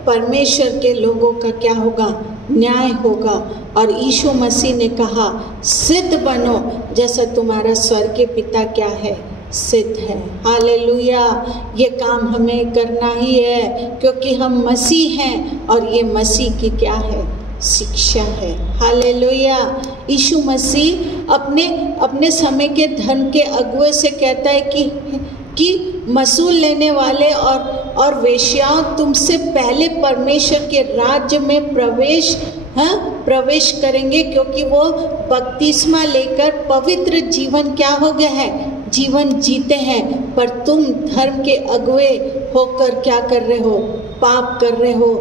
परमेश्वर के लोगों का क्या होगा, न्याय होगा। और यीशु मसीह ने कहा, सिद्ध बनो जैसा तुम्हारा स्वर्गीय पिता क्या है, सिद्ध है। हालेलुया। ये काम हमें करना ही है, क्योंकि हम मसीह हैं और ये मसीह की क्या है, शिक्षा है। हालेलुया। यीशु मसीह अपने समय के धर्म के अगुए से कहता है कि मसूल लेने वाले और वेश्याओं तुमसे पहले परमेश्वर के राज्य में प्रवेश करेंगे, क्योंकि वो बपतिस्मा लेकर पवित्र जीवन क्या हो गया है, जीवन जीते हैं। पर तुम धर्म के अगुए होकर क्या कर रहे हो, पाप कर रहे हो।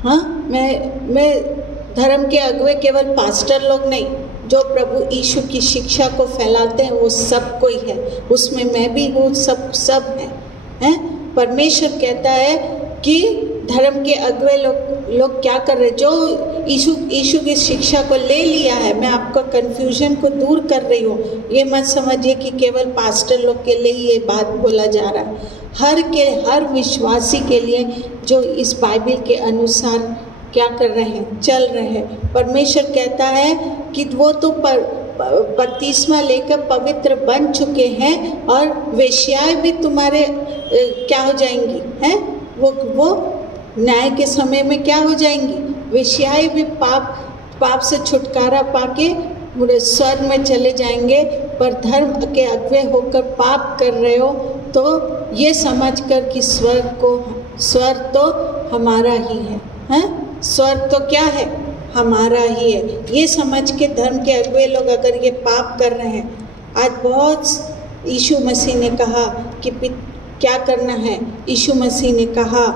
हाँ, मैं धर्म के अगुए केवल पास्टर लोग नहीं, जो प्रभु यीशु की शिक्षा को फैलाते हैं वो सब कोई है, उसमें मैं भी हूँ, सब हैं। परमेश्वर कहता है कि धर्म के अगुए लोग क्या कर रहे, जो यीशु की शिक्षा को ले लिया है। मैं आपका कन्फ्यूजन को दूर कर रही हूँ, ये मत समझिए कि केवल पास्टर लोग के लिए ये बात बोला जा रहा है। हर विश्वासी के लिए जो इस बाइबल के अनुसार क्या कर रहे हैं, चल रहे हैं। परमेश्वर कहता है कि वो तो बपतिस्मा लेकर पवित्र बन चुके हैं और वेश्याएं भी तुम्हारे क्या हो जाएंगी, हैं, वो न्याय के समय में क्या हो जाएंगी, वेश्याएं भी पाप से छुटकारा पाके पूरे स्वर्ग में चले जाएंगे। पर धर्म के अगुए होकर पाप कर रहे हो तो ये समझकर कि स्वर्ग तो हमारा ही है, हैं? स्वर्ग तो क्या है, हमारा ही है। ये समझ के धर्म के अगुए लोग अगर ये पाप कर रहे हैं, आज बहुत यीशु मसीह ने कहा कि क्या करना है। यीशु मसीह ने कहा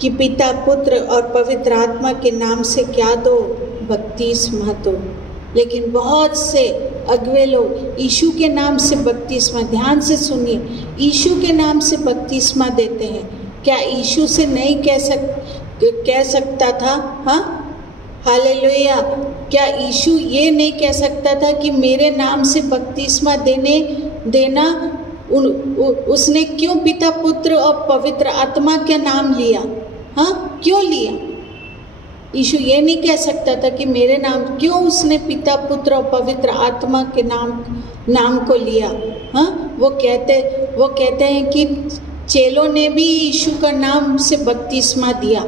कि पिता, पुत्र और पवित्र आत्मा के नाम से क्या दो, बपतिस्मा दो। लेकिन बहुत से अगुए लोग यीशु के नाम से बपतिस्मा, ध्यान से सुनिए, यीशु के नाम से बपतिस्मा देते हैं। क्या यीशु से नहीं कह सकता था? हाँ, हालेलुया। क्या यीशु ये नहीं कह सकता था कि मेरे नाम से बपतिस्मा देना? उसने क्यों पिता, पुत्र और पवित्र आत्मा का नाम लिया? हाँ, क्यों लिया? यीशु ये नहीं कह सकता था कि मेरे नाम, क्यों उसने पिता, पुत्र और पवित्र आत्मा के नाम को लिया? हाँ, वो कहते हैं कि चेलों ने भी यीशु का नाम से बपतिस्मा दिया।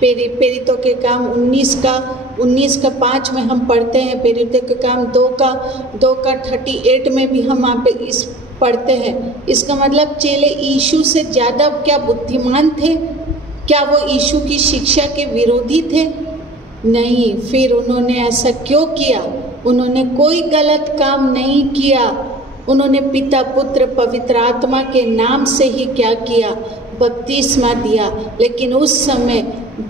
पेरितों के काम 19 का 5 में हम पढ़ते हैं। पेरितों के काम 2 का 38 में भी हम वहाँ पे इस पढ़ते हैं। इसका मतलब चेले यीशु से ज़्यादा क्या बुद्धिमान थे? क्या वो यीशु की शिक्षा के विरोधी थे? नहीं। फिर उन्होंने ऐसा क्यों किया? उन्होंने कोई गलत काम नहीं किया। उन्होंने पिता, पुत्र, पवित्र आत्मा के नाम से ही क्या किया? बपतिस्मा दिया। लेकिन उस समय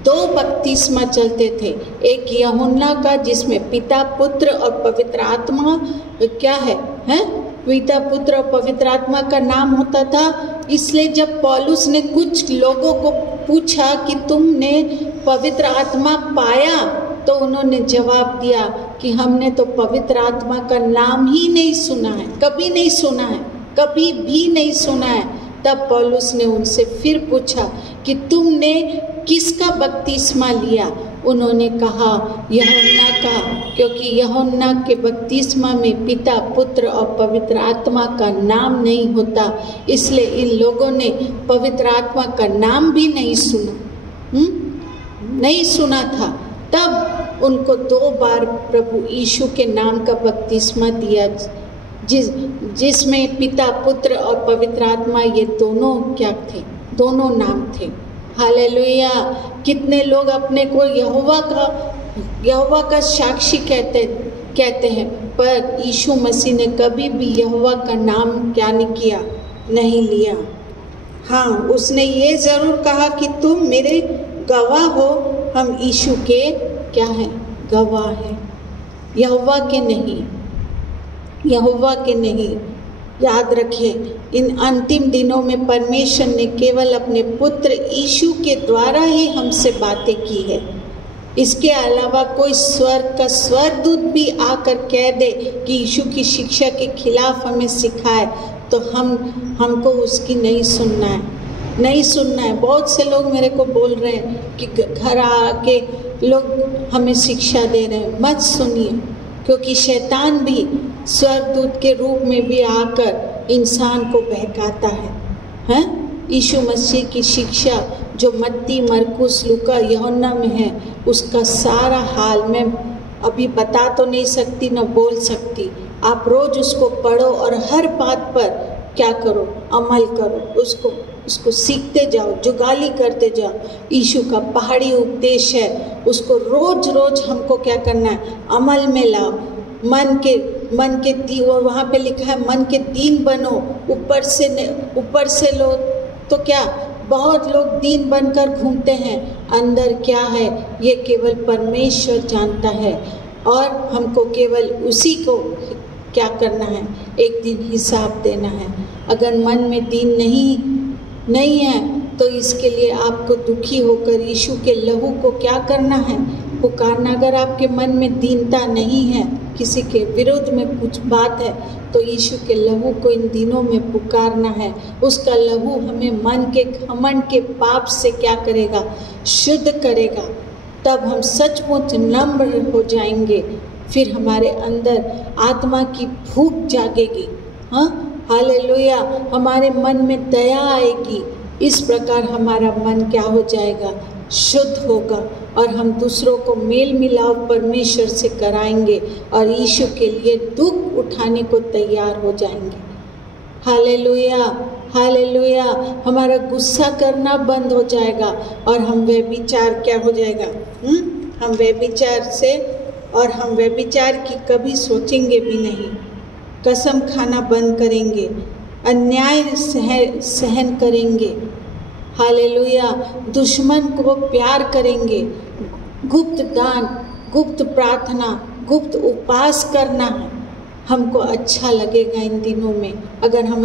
2 बपतिस्मा चलते थे, एक यूहन्ना का जिसमें पिता, पुत्र और पवित्र आत्मा क्या है पिता, पुत्र और पवित्र आत्मा का नाम होता था। इसलिए जब पौलुस ने कुछ लोगों को पूछा कि तुमने पवित्र आत्मा पाया, तो उन्होंने जवाब दिया कि हमने तो पवित्र आत्मा का नाम ही नहीं सुना है, कभी नहीं सुना है, कभी भी नहीं सुना है। तब पौलुस ने उनसे फिर पूछा कि तुमने किसका बपतिस्मा लिया? उन्होंने कहा यूहन्ना का, क्योंकि यूहन्ना के बपतिस्मा में पिता, पुत्र और पवित्र आत्मा का नाम नहीं होता। इसलिए इन लोगों ने पवित्र आत्मा का नाम भी नहीं सुना, नहीं सुना था। तब उनको 2 बार प्रभु यीशु के नाम का बपतिस्मा दिया, जिसमें पिता, पुत्र और पवित्र आत्मा ये दोनों क्या थे? दोनों नाम थे। हालेलुया। कितने लोग अपने को यहोवा का साक्षी कहते हैं, पर यीशु मसीह ने कभी भी यहोवा का नाम क्या नहीं किया? नहीं लिया। हाँ, उसने ये ज़रूर कहा कि तुम मेरे गवाह हो। हम यीशु के क्या हैं? गवाह हैं, यहोवा के नहीं, यहोवा के नहीं। याद रखिए, इन अंतिम दिनों में परमेश्वर ने केवल अपने पुत्र यीशु के द्वारा ही हमसे बातें की है। इसके अलावा कोई स्वर्ग का स्वर्गदूत भी आकर कह दे कि यीशु की शिक्षा के खिलाफ हमें सिखाए, तो हमको उसकी नहीं सुनना है, नहीं सुनना है। बहुत से लोग मेरे को बोल रहे हैं कि घर आके लोग हमें शिक्षा दे रहे हैं, मत सुनिए, क्योंकि शैतान भी स्वर्गदूत के रूप में भी आकर इंसान को बहकाता है। यीशु मसीह की शिक्षा जो मत्ती, मरकुस, लूका, यूहन्ना में है, उसका सारा हाल मैं अभी बता तो नहीं सकती, न बोल सकती। आप रोज़ उसको पढ़ो और हर बात पर क्या करो? अमल करो। उसको सीखते जाओ, जुगाली करते जाओ। यीशु का पहाड़ी उपदेश है, उसको रोज रोज हमको क्या करना है? अमल में लाओ। मन के वहाँ पे लिखा है मन के दीन बनो, ऊपर से लो तो क्या? बहुत लोग दीन बनकर घूमते हैं, अंदर क्या है ये केवल परमेश्वर जानता है, और हमको केवल उसी को क्या करना है? एक दिन हिसाब देना है। अगर मन में दीन नहीं है तो इसके लिए आपको दुखी होकर यीशु के लहू को क्या करना है? पुकारना। अगर आपके मन में दीनता नहीं है, किसी के विरुद्ध में कुछ बात है, तो यीशु के लहू को इन दिनों में पुकारना है। उसका लहू हमें मन के घमंड के पाप से क्या करेगा? शुद्ध करेगा। तब हम सचमुच नम्र हो जाएंगे। फिर हमारे अंदर आत्मा की भूख जागेगी। हालेलुया। हमारे मन में दया आएगी। इस प्रकार हमारा मन क्या हो जाएगा? शुद्ध होगा, और हम दूसरों को मेल मिलाप परमेश्वर से कराएंगे और यीशु के लिए दुख उठाने को तैयार हो जाएंगे। Hallelujah, hallelujah. हमारा गुस्सा करना बंद हो जाएगा और हम व्यभिचार क्या हो जाएगा? हम व्यभिचार की कभी सोचेंगे भी नहीं। कसम खाना बंद करेंगे, अन्याय सहन करेंगे। हालेलुया। दुश्मन को प्यार करेंगे। गुप्त दान, गुप्त प्रार्थना, गुप्त उपवास करना है। हमको अच्छा लगेगा इन दिनों में अगर हम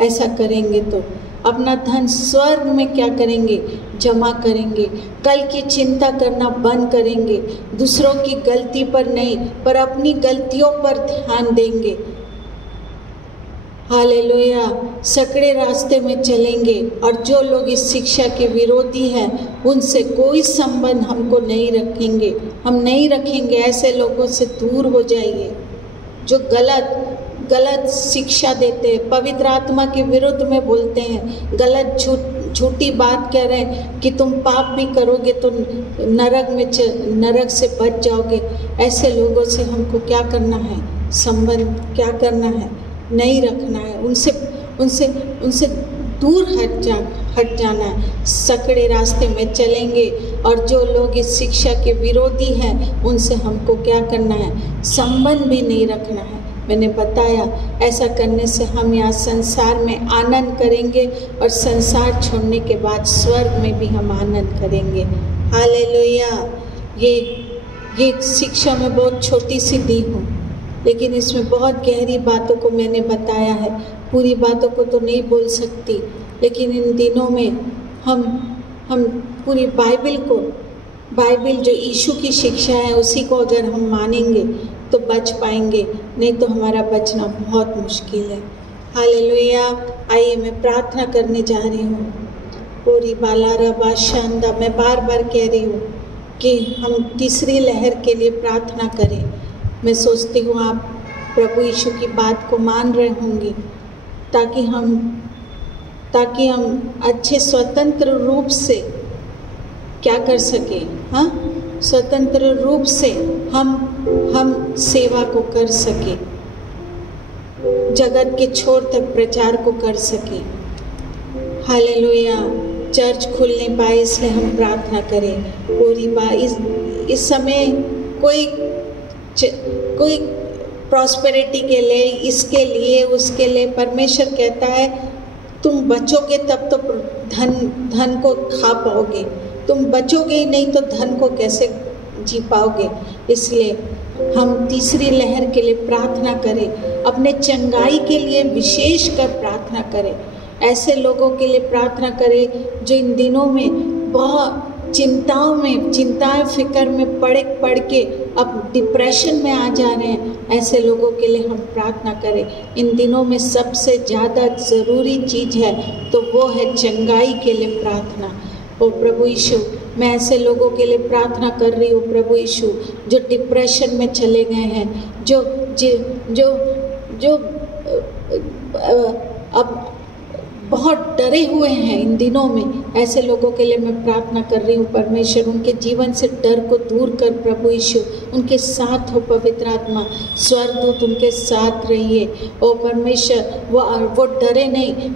ऐसा करेंगे। तो अपना धन स्वर्ग में क्या करेंगे? जमा करेंगे। कल की चिंता करना बंद करेंगे। दूसरों की गलती पर नहीं, पर अपनी गलतियों पर ध्यान देंगे। हालेलुया। सकड़े रास्ते में चलेंगे, और जो लोग इस शिक्षा के विरोधी हैं उनसे कोई संबंध हमको नहीं रखेंगे। हम नहीं रखेंगे। ऐसे लोगों से दूर हो जाइए जो गलत शिक्षा देते हैं, पवित्र आत्मा के विरुद्ध में बोलते हैं, गलत झूठी बात कह रहे हैं कि तुम पाप भी करोगे तो नरक से बच जाओगे। ऐसे लोगों से हमको क्या करना है? संबंध क्या करना है? नहीं रखना है। उनसे दूर हट जाना है, सकड़े रास्ते में चलेंगे। और जो लोग इस शिक्षा के विरोधी हैं उनसे हमको क्या करना है, संबंध भी नहीं रखना है। मैंने बताया ऐसा करने से हम यहाँ संसार में आनंद करेंगे और संसार छोड़ने के बाद स्वर्ग में भी हम आनंद करेंगे। हालेलुया। ये शिक्षा मैं बहुत छोटी सी दी हूँ, लेकिन इसमें बहुत गहरी बातों को मैंने बताया है। पूरी बातों को तो नहीं बोल सकती, लेकिन इन दिनों में हम पूरी बाइबल जो यीशु की शिक्षा है उसी को अगर हम मानेंगे तो बच पाएंगे, नहीं तो हमारा बचना बहुत मुश्किल है। हालेलुया। आइए मैं प्रार्थना करने जा रही हूँ। पूरी बालारा बाशांदा, मैं बार बार कह रही हूँ कि हम तीसरी लहर के लिए प्रार्थना करें। मैं सोचती हूँ आप प्रभु यीशु की बात को मान रहे होंगे, ताकि हम अच्छे स्वतंत्र रूप से क्या कर सके, हाँ, स्वतंत्र रूप से हम सेवा को कर सके, जगत के छोर तक प्रचार को कर सके। हालेलुया। चर्च खुल नहीं पाए इसलिए हम प्रार्थना करें। पूरी बात इस समय कोई प्रॉस्पेरिटी के लिए, इसके लिए, उसके लिए परमेश्वर कहता है तुम बचोगे तब तो धन को खा पाओगे, तुम बचोगे ही नहीं तो धन को कैसे जी पाओगे। इसलिए हम तीसरी लहर के लिए प्रार्थना करें, अपने चंगाई के लिए विशेष कर प्रार्थना करें। ऐसे लोगों के लिए प्रार्थना करें जो इन दिनों में बहुत चिंताएं फिक्र में पड़ के अब डिप्रेशन में आ जा रहे हैं। ऐसे लोगों के लिए हम प्रार्थना करें। इन दिनों में सबसे ज़्यादा ज़रूरी चीज़ है तो वो है चंगाई के लिए प्रार्थना। ओ प्रभु यीशु, मैं ऐसे लोगों के लिए प्रार्थना कर रही हूँ प्रभु यीशु जो डिप्रेशन में चले गए हैं, जो अब बहुत डरे हुए हैं इन दिनों में। ऐसे लोगों के लिए मैं प्रार्थना कर रही हूँ परमेश्वर, उनके जीवन से डर को दूर कर प्रभु यीशु, उनके साथ हो पवित्र आत्मा, स्वर्गदूत उनके साथ रहिए। ओ परमेश्वर, वो डरे नहीं,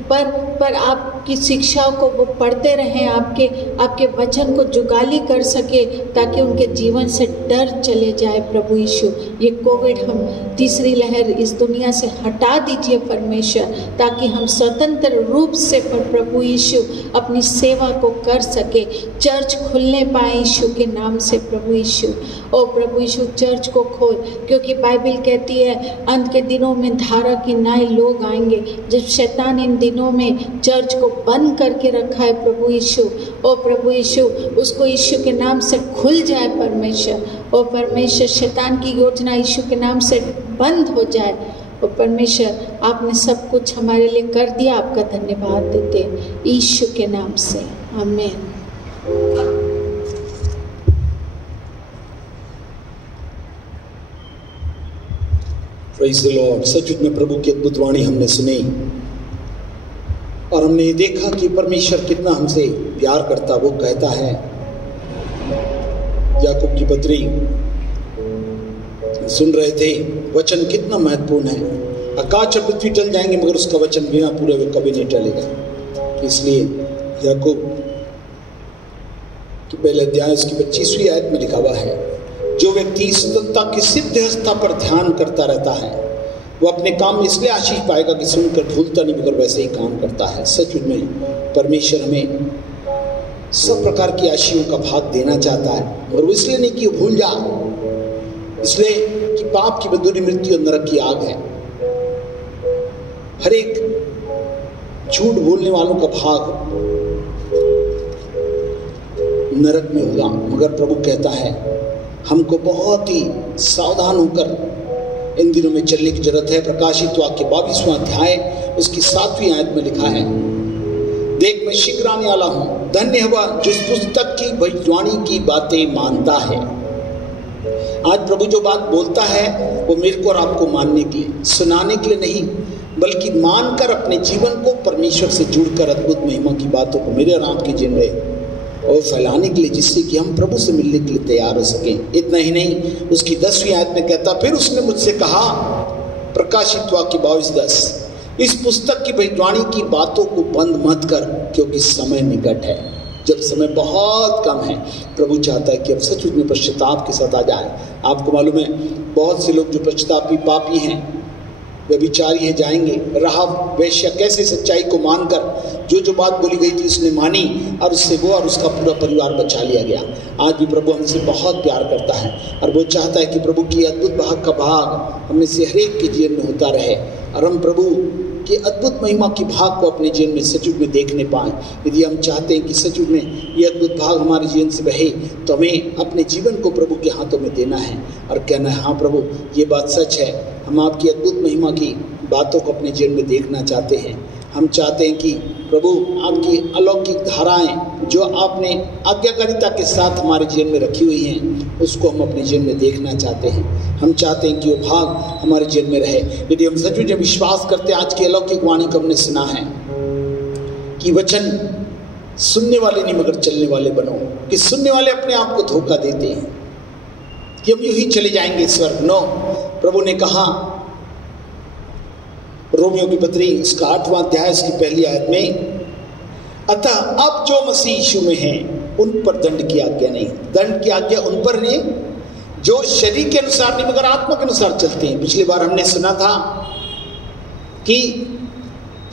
पर आपकी शिक्षाओं को वो पढ़ते रहें, आपके वचन को जुगाली कर सके, ताकि उनके जीवन से डर चले जाए प्रभु यीशु। ये कोविड हम तीसरी लहर इस दुनिया से हटा दीजिए परमेश्वर, ताकि हम स्वतंत्र रूप से प्रभु यीशु अपनी सेवा को कर सके, चर्च खुलने पाए यीशु के नाम से प्रभु यीशु। ओ प्रभु यीशु, चर्च को खोल, क्योंकि बाइबल कहती है अंत के दिनों में धारा की नाई लोग आएंगे। जब शैतान इन दिनों में चर्च को बंद करके रखा है प्रभु यीशु, ओ प्रभु यीशु, उसको यीशु के नाम से खुल जाए परमेश्वर। ओ परमेश्वर, शैतान की योजना यीशु के नाम से बंद हो जाए। और परमेश्वर, आपने सब कुछ हमारे लिए कर दिया, आपका धन्यवाद देते हैं यीशु के नाम से, आमीन। Praise the Lord. सचमुच में प्रभु की अद्भुत वाणी हमने सुनी और हमने ये देखा कि परमेश्वर कितना हमसे प्यार करता। वो कहता है, याकूब की पत्री सुन रहे थे, वचन कितना महत्वपूर्ण है। आकाश और पृथ्वी टल जाएंगे मगर उसका वचन बिना पूरे हुए कभी नहीं टलेगा। इसलिए याकूब के पहले अध्याय उसकी 25वीं आयत में लिखा हुआ है, जो व्यक्ति स्वतंत्रता की सिद्ध अवस्था पर ध्यान करता रहता है वो अपने काम में इसलिए आशीष पाएगा कि सुनकर भूलता नहीं मगर वैसे ही काम करता है। सचमुच में परमेश्वर हमें सब प्रकार की आशीषों का भाग देना चाहता है, मगर वो इसलिए नहीं कि वो भूल जा, इसलिए कि पाप की मजदूरी मृत्यु और नरक की आग है। हर एक झूठ बोलने वालों का भाग नरक में होगा। मगर प्रभु कहता है हमको बहुत ही सावधान होकर इन दिनों में चलने की जरूरत है। प्रकाशित वाक्य 22वां अध्याय उसकी 7वीं आयत में लिखा है, देख मैं शीघ्र आने वाला हूं, धन्य हुआ जो इस पुस्तक की भविष्यवाणी की बातें मानता है। आज प्रभु जो बात बोलता है वो मेरे को और आपको मानने के लिए, सुनाने के लिए नहीं, बल्कि मानकर अपने जीवन को परमेश्वर से जुड़कर अद्भुत महिमा की बातों को मेरे और आपके जीवन में और फैलाने के लिए, जिससे कि हम प्रभु से मिलने के लिए तैयार हो सकें। इतना ही नहीं, उसकी 10वीं आयत में कहता, फिर उसने मुझसे कहा, प्रकाशित वाक्य 22:10, इस पुस्तक की भविष्यवाणी की बातों को बंद मत कर, क्योंकि समय निकट है। जब समय बहुत कम है, प्रभु चाहता है कि अब सचमुच में पश्चाताप के साथ आ जाए। आपको मालूम है, बहुत से लोग जो पश्चातापी पापी हैं, व्यभिचारी है, जाएंगे। राहाब वेश्या कैसे सच्चाई को मानकर जो बात बोली गई थी उसने मानी, और उससे वो और उसका पूरा परिवार बचा लिया गया। आज भी प्रभु हमसे बहुत प्यार करता है और वो चाहता है कि प्रभु की अद्भुत भाग का भाग हम में से हरेक के जीवन में होता रहे, और हम प्रभु कि अद्भुत महिमा की भाग को अपने जीवन में सचमुच में देखने पाएं। यदि हम चाहते हैं कि सचमुच में ये अद्भुत भाग हमारे जीवन से बहे, तो हमें अपने जीवन को प्रभु के हाथों में देना है और कहना है, हाँ प्रभु ये बात सच है, हम आपकी अद्भुत महिमा की बातों को अपने जीवन में देखना चाहते हैं। हम चाहते हैं कि प्रभु आपकी अलौकिक धाराएं जो आपने आज्ञाकारिता के साथ हमारे जीवन में रखी हुई हैं, उसको हम अपने जीवन में देखना चाहते हैं। हम चाहते हैं कि वो भाग हमारे जीवन में रहे। यदि हम सचमुच में विश्वास करते हैं, आज की अलौकिक वाणी को हमने सुना है कि वचन सुनने वाले नहीं मगर चलने वाले बनो, कि सुनने वाले अपने आप को धोखा देते हैं कि हम यूं ही चले जाएंगे स्वर्ग। नो, प्रभु ने कहा रोमियो की पत्री उसका 8वां अध्याय उसकी पहली आयत में, अतः अब जो मसीह यीशु में हैं उन पर दंड की आज्ञा नहीं। दंड की आज्ञा उन पर नहीं जो शरीर के अनुसार नहीं मगर आत्मा के अनुसार चलते हैं। पिछली बार हमने सुना था कि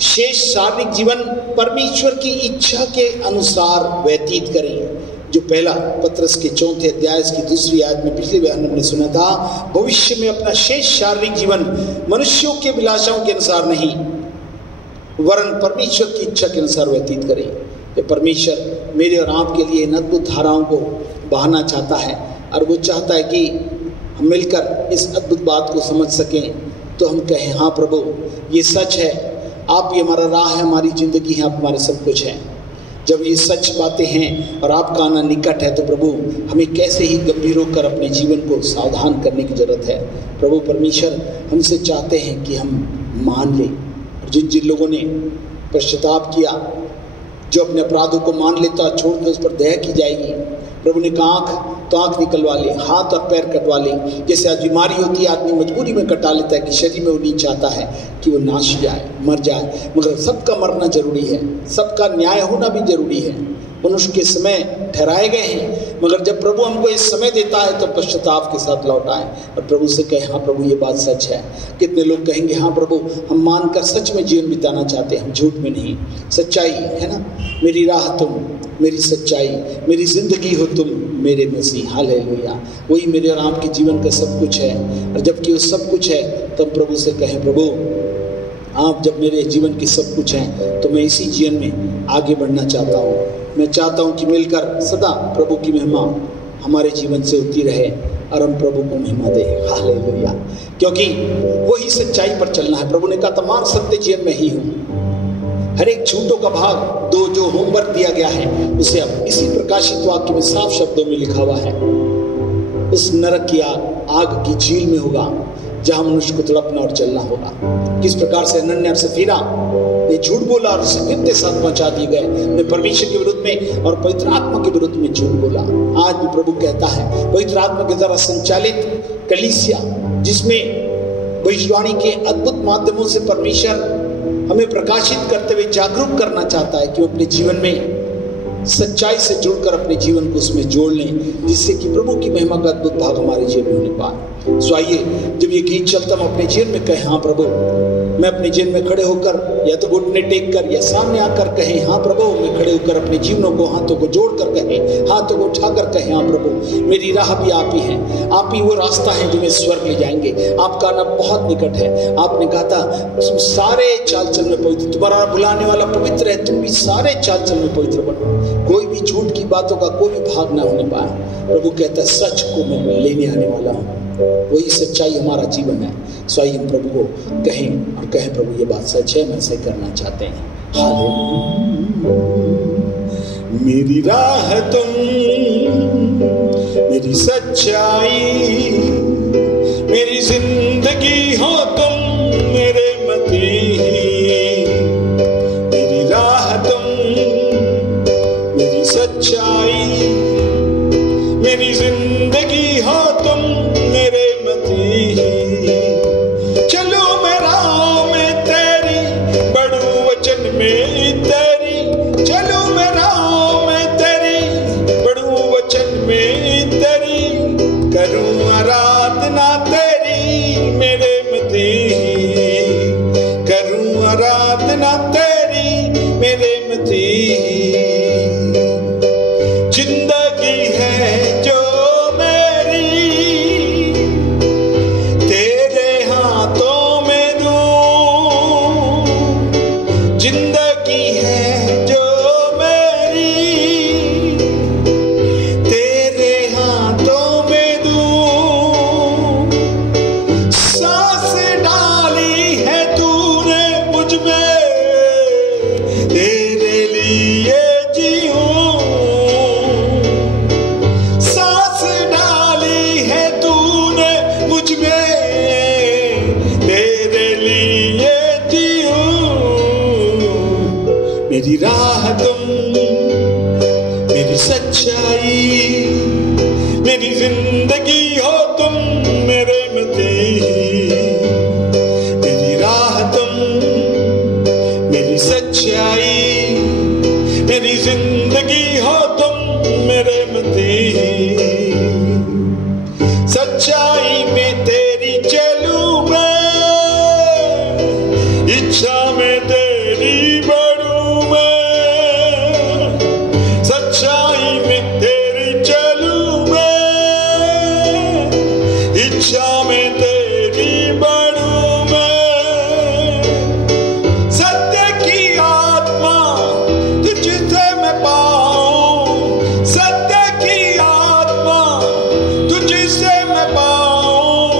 शेष शारीरिक जीवन परमेश्वर की इच्छा के अनुसार व्यतीत करें। जो पहला पत्रस के 4 अध्याय की 2 आयत में पिछले बयान हमने सुना था, भविष्य में अपना शेष शारीरिक जीवन मनुष्यों के विलासों के अनुसार नहीं वरन परमेश्वर की इच्छा के अनुसार व्यतीत करें। ये परमेश्वर मेरे और आपके लिए इन अद्भुत धाराओं को बहाना चाहता है और वो चाहता है कि हम मिलकर इस अद्भुत बात को समझ सकें। तो हम कहें, हाँ प्रभु ये सच है, आप ही हमारा राह है, हमारी ज़िंदगी है, आप हमारे सब कुछ हैं। जब ये सच बातें हैं और आपका आना निकट है, तो प्रभु हमें कैसे ही गंभीर होकर अपने जीवन को सावधान करने की जरूरत है। प्रभु परमेश्वर हमसे चाहते हैं कि हम मान लें। और जिन जिन लोगों ने पश्चाताप किया, जो अपने अपराधों को मान लेता छोड़कर उस पर दया की जाएगी। प्रभु ने कहा आँख तो आँख निकलवा ले, हाथ और पैर कटवा ले। जैसे आज बीमारी होती है, आदमी मजबूरी में कटा लेता है कि शरीर में वो नहीं चाहता है कि वो नाश जाए, मर जाए, मगर सबका मरना जरूरी है, सबका न्याय होना भी जरूरी है। मनुष्य के समय ठहराए गए हैं, मगर जब प्रभु हमको इस समय देता है तो पश्चाताप के साथ लौट आए और प्रभु से कहे, हाँ प्रभु ये बात सच है। कितने लोग कहेंगे, हाँ प्रभु हम मानकर सच में जीवन बिताना चाहते हैं, हम झूठ में नहीं। सच्चाई है ना, मेरी राह तुम, मेरी सच्चाई, मेरी जिंदगी हो तुम, मेरे मसीह। हालेलुया। वही मेरे और आपके जीवन का सब कुछ है। और जबकि वो सब कुछ है, तब प्रभु से कहें, प्रभु आप जब मेरे जीवन की सब कुछ हैं, तो मैं इसी जीवन में आगे बढ़ना चाहता हूँ। मैं चाहता हूँ कि मिलकर सदा प्रभु की महिमा हमारे जीवन से होती रहे और हम प्रभु को महिमा दें। हालेलुया। क्योंकि वही सच्चाई पर चलना है। प्रभु ने कहा, तमाम सत्य जीवन में ही हूँ। हर एक झूठों का भाग दो जो होमवर्क दिया गया है, उसे अब इसी प्रकाशित वाक्य में साफ शब्दों में लिखा हुआ है। उस नरक की आग की झील में होगा जहां मनुष्य को तड़पना और चलना होगा। किस प्रकार से अनन्या और सफीरा ने झूठ बोला और उसे कितने साथ पहुंचा दिए गए। ने परमेश्वर के विरुद्ध में और पवित्र आत्मा के विरुद्ध में झूठ बोला। आज भी प्रभु कहता है, पवित्र आत्मा के द्वारा संचालित कलीसिया, जिसमें भविष्यवाणी के अद्भुत माध्यमों से परमेश्वर हमें प्रकाशित करते हुए जागरूक करना चाहता है कि वो अपने जीवन में सच्चाई से जुड़कर अपने जीवन को उसमें जोड़ लें, जिससे कि प्रभु की महिमा का अद्भुत भाग हमारे जीवन में होने पाए। सो आइए, जब ये गीत चलता हम अपने जीवन में कहें, हाँ प्रभु, मैं अपने जीवन में खड़े होकर या तो घुटने टेक कर या सामने आकर कहें, हाँ प्रभु, मैं खड़े होकर अपने जीवनों को हाथों को जोड़कर कहें, हाथों को उठाकर कहें, हाँ प्रभु, मेरी राह भी आप ही है, आप ही वो रास्ता है जो मैं स्वर्ग ले जाएंगे। आपका आना बहुत निकट है। आपने कहा था, तुम सारे चाल चल में पवित्र, तुम्हारा बुलाने वाला पवित्र है, तुम भी सारे चाल चल में पवित्र बनो। कोई भी झूठ की बातों का कोई भी भाग ना होने पाए। प्रभु कहता है, सच को मैं लेने आने वाला हूँ, वही सच्चाई हमारा जीवन है। सो आइए हम प्रभु को कहें और कहें, प्रभु ये बात सच है, मैं ऐसे करना चाहते हैं। हालेलुया। मेरी राह तुम, मेरी सच्चाई, मेरी जिंदगी हो तुम, मेरे मसीही। मेरी राह तुम, मेरी सच्चाई, मेरी जिंदगी हो तुम, मेरे मसीही। चलो मैं राह में तेरी आराधना तेरी मेरे मसीह। जिंदगी है जो मेरी तेरे हाथों में दूं, जिंदगी है जो मेरी तेरे हाथों में दूं। सांस डाली है तूने मुझ में, तेरे लिए जीऊं। सांस डाली है तूने मुझ में, तेरे लिए जीऊं। मेरी राह तुम, मेरी सच्चाई, मेरी जिंदगी हो तुम मेरे मसीह। मेरी राह तुम, मेरी सच्चाई, मेरी जिंदगी हो तुम मेरे मसीह। सच्चाई में तेरी चलूं मैं, इच्छा में तेरी बढ़ूं मैं। सच्चाई में तेरी चलूं मैं, इच्छा में तेरी बढ़ूं मैं। सत्य की आत्मा तुझसे मैं पाऊं, सत्य की आत्मा तुझसे मैं पाऊं।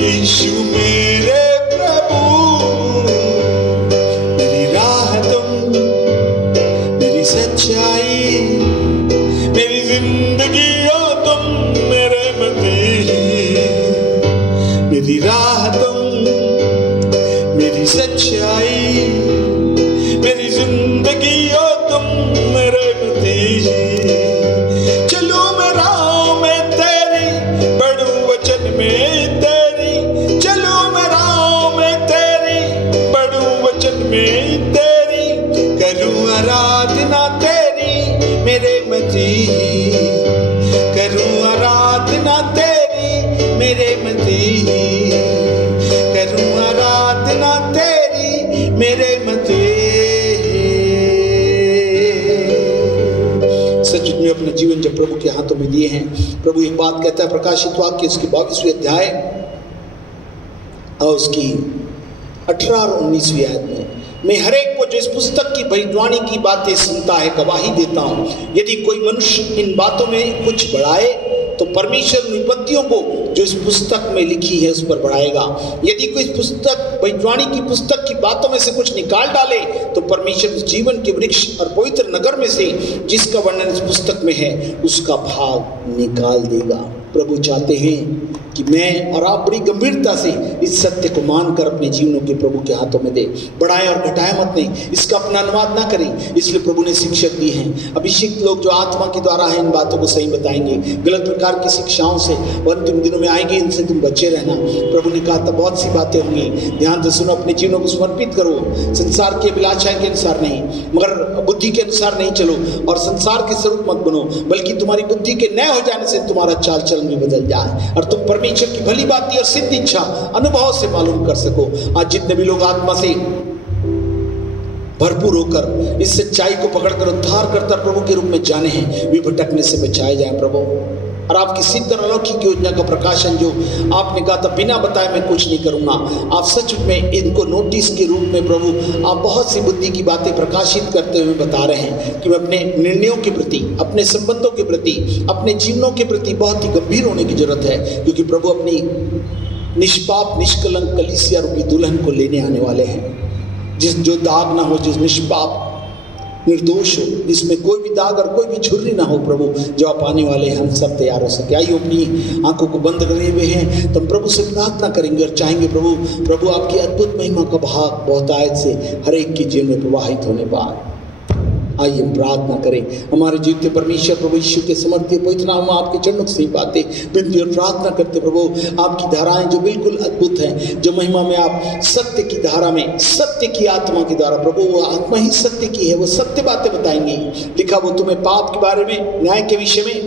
यीशु मेरे प्रभु, मेरी राह तुम, मेरी सच्चाई, मेरी जिंदगी हो तुम मेरे मसीह। मेरी राह तुम, मेरी सच्चाई, मेरी जिंदगी हो तुम मेरे मसीह। चलूं मैं राह में तेरी, बढ़ूं वचन में तेरी। चलूं मैं राह में तेरी, बढ़ूं वचन में तेरी। करूं आराधना तेरी मेरे मसीह। करूं आराधना तेरी मेरे मसीह। करूं आराधना तेरी मेरे मसीह। सच में अपना जीवन जब प्रभु के हाथों में दिए हैं, प्रभु एक बात कहता है प्रकाशित वाक्य उसकी 22वें अध्याय और उसकी 18 और 19वीं आयत में, मैं हर एक को जो इस पुस्तक की भविष्यवाणी की बातें सुनता है गवाही देता हूं। यदि कोई मनुष्य इन बातों में कुछ बढ़ाए तो परमेश्वर विपत्तियों को जो इस पुस्तक में लिखी है उस पर बढ़ाएगा। यदि कोई पुस्तक भविष्यवाणी की पुस्तक की बातों में से कुछ निकाल डाले तो परमेश्वर उस जीवन के वृक्ष और पवित्र नगर में से जिसका वर्णन इस पुस्तक में है उसका भाग निकाल देगा। प्रभु चाहते हैं कि मैं और आप बड़ी गंभीरता से इस सत्य को मानकर अपने जीवनों के प्रभु के हाथों में दे। बढ़ाएं और घटाएं मत नहीं, इसका अपना अनुवाद ना करें। इसलिए प्रभु ने शिक्षक दी हैं। अभिषिक्त लोग जो आत्मा के द्वारा है इन बातों को सही बताएंगे। गलत प्रकार की शिक्षाओं से वो अंतिम दिनों में आएंगे, इनसे तुम बचे रहना। प्रभु ने कहा था बहुत सी बातें होंगी, ध्यान से सुनो, अपने जीवनों को समर्पित करो। संसार की अभिलाषाएं के अनुसार नहीं, मगर बुद्धि के अनुसार नहीं चलो और संसार के स्वरूप मत बनो, बल्कि तुम्हारी बुद्धि के नए हो जाने से तुम्हारा चाल चलन भी बदल जाए और तुम परमेश्वर की भली बात और सिद्ध इच्छा अनुभव से मालूम कर सको। आज जितने भी लोग आत्मा से भरपूर होकर इस सच्चाई को पकड़कर उद्धार करता प्रभु के रूप में जाने हैं, वे भटकने से बचाए जाए प्रभु। और आपकी सिद्ध और अलौकिक योजना का प्रकाशन जो आपने कहा था बिना बताए मैं कुछ नहीं करूंगा, आप सच में इनको नोटिस के रूप में प्रभु आप बहुत सी बुद्धि की बातें प्रकाशित करते हुए बता रहे हैं कि मैं अपने निर्णयों के प्रति, अपने संबंधों के प्रति, अपने जीवनों के प्रति बहुत ही गंभीर होने की जरूरत है। क्योंकि प्रभु अपनी निष्पाप निष्कलंक कलीसिया रूपी दुल्हन को लेने आने वाले हैं, जो दाग ना हो, जिस निष्पाप निर्दोष हो, इसमें कोई भी दाग और कोई भी छुरी ना हो। प्रभु जो आप आने वाले हैं हम सब तैयार हो सके। आइए अपनी आंखों को बंद करे हुए हैं तो हम प्रभु से प्रार्थना करेंगे और चाहेंगे प्रभु आपकी अद्भुत महिमा का भाग बहुतायत से हर एक के जीवन में प्रवाहित होने पाए। आइए हम प्रार्थना करें। हमारे जीवते परमेश्वर प्रभु यीशु के समर्थित पवित्र नाम आपके चरणों से बातें विनती और प्रार्थना करते प्रभु आपकी धाराएं जो बिल्कुल अद्भुत हैं, जो महिमा में आप सत्य की धारा में सत्य की आत्मा के द्वारा प्रभु वो आत्मा ही सत्य की है, वो सत्य बातें बताएंगे। लिखा वो तुम्हें पाप के बारे में, न्याय के विषय में,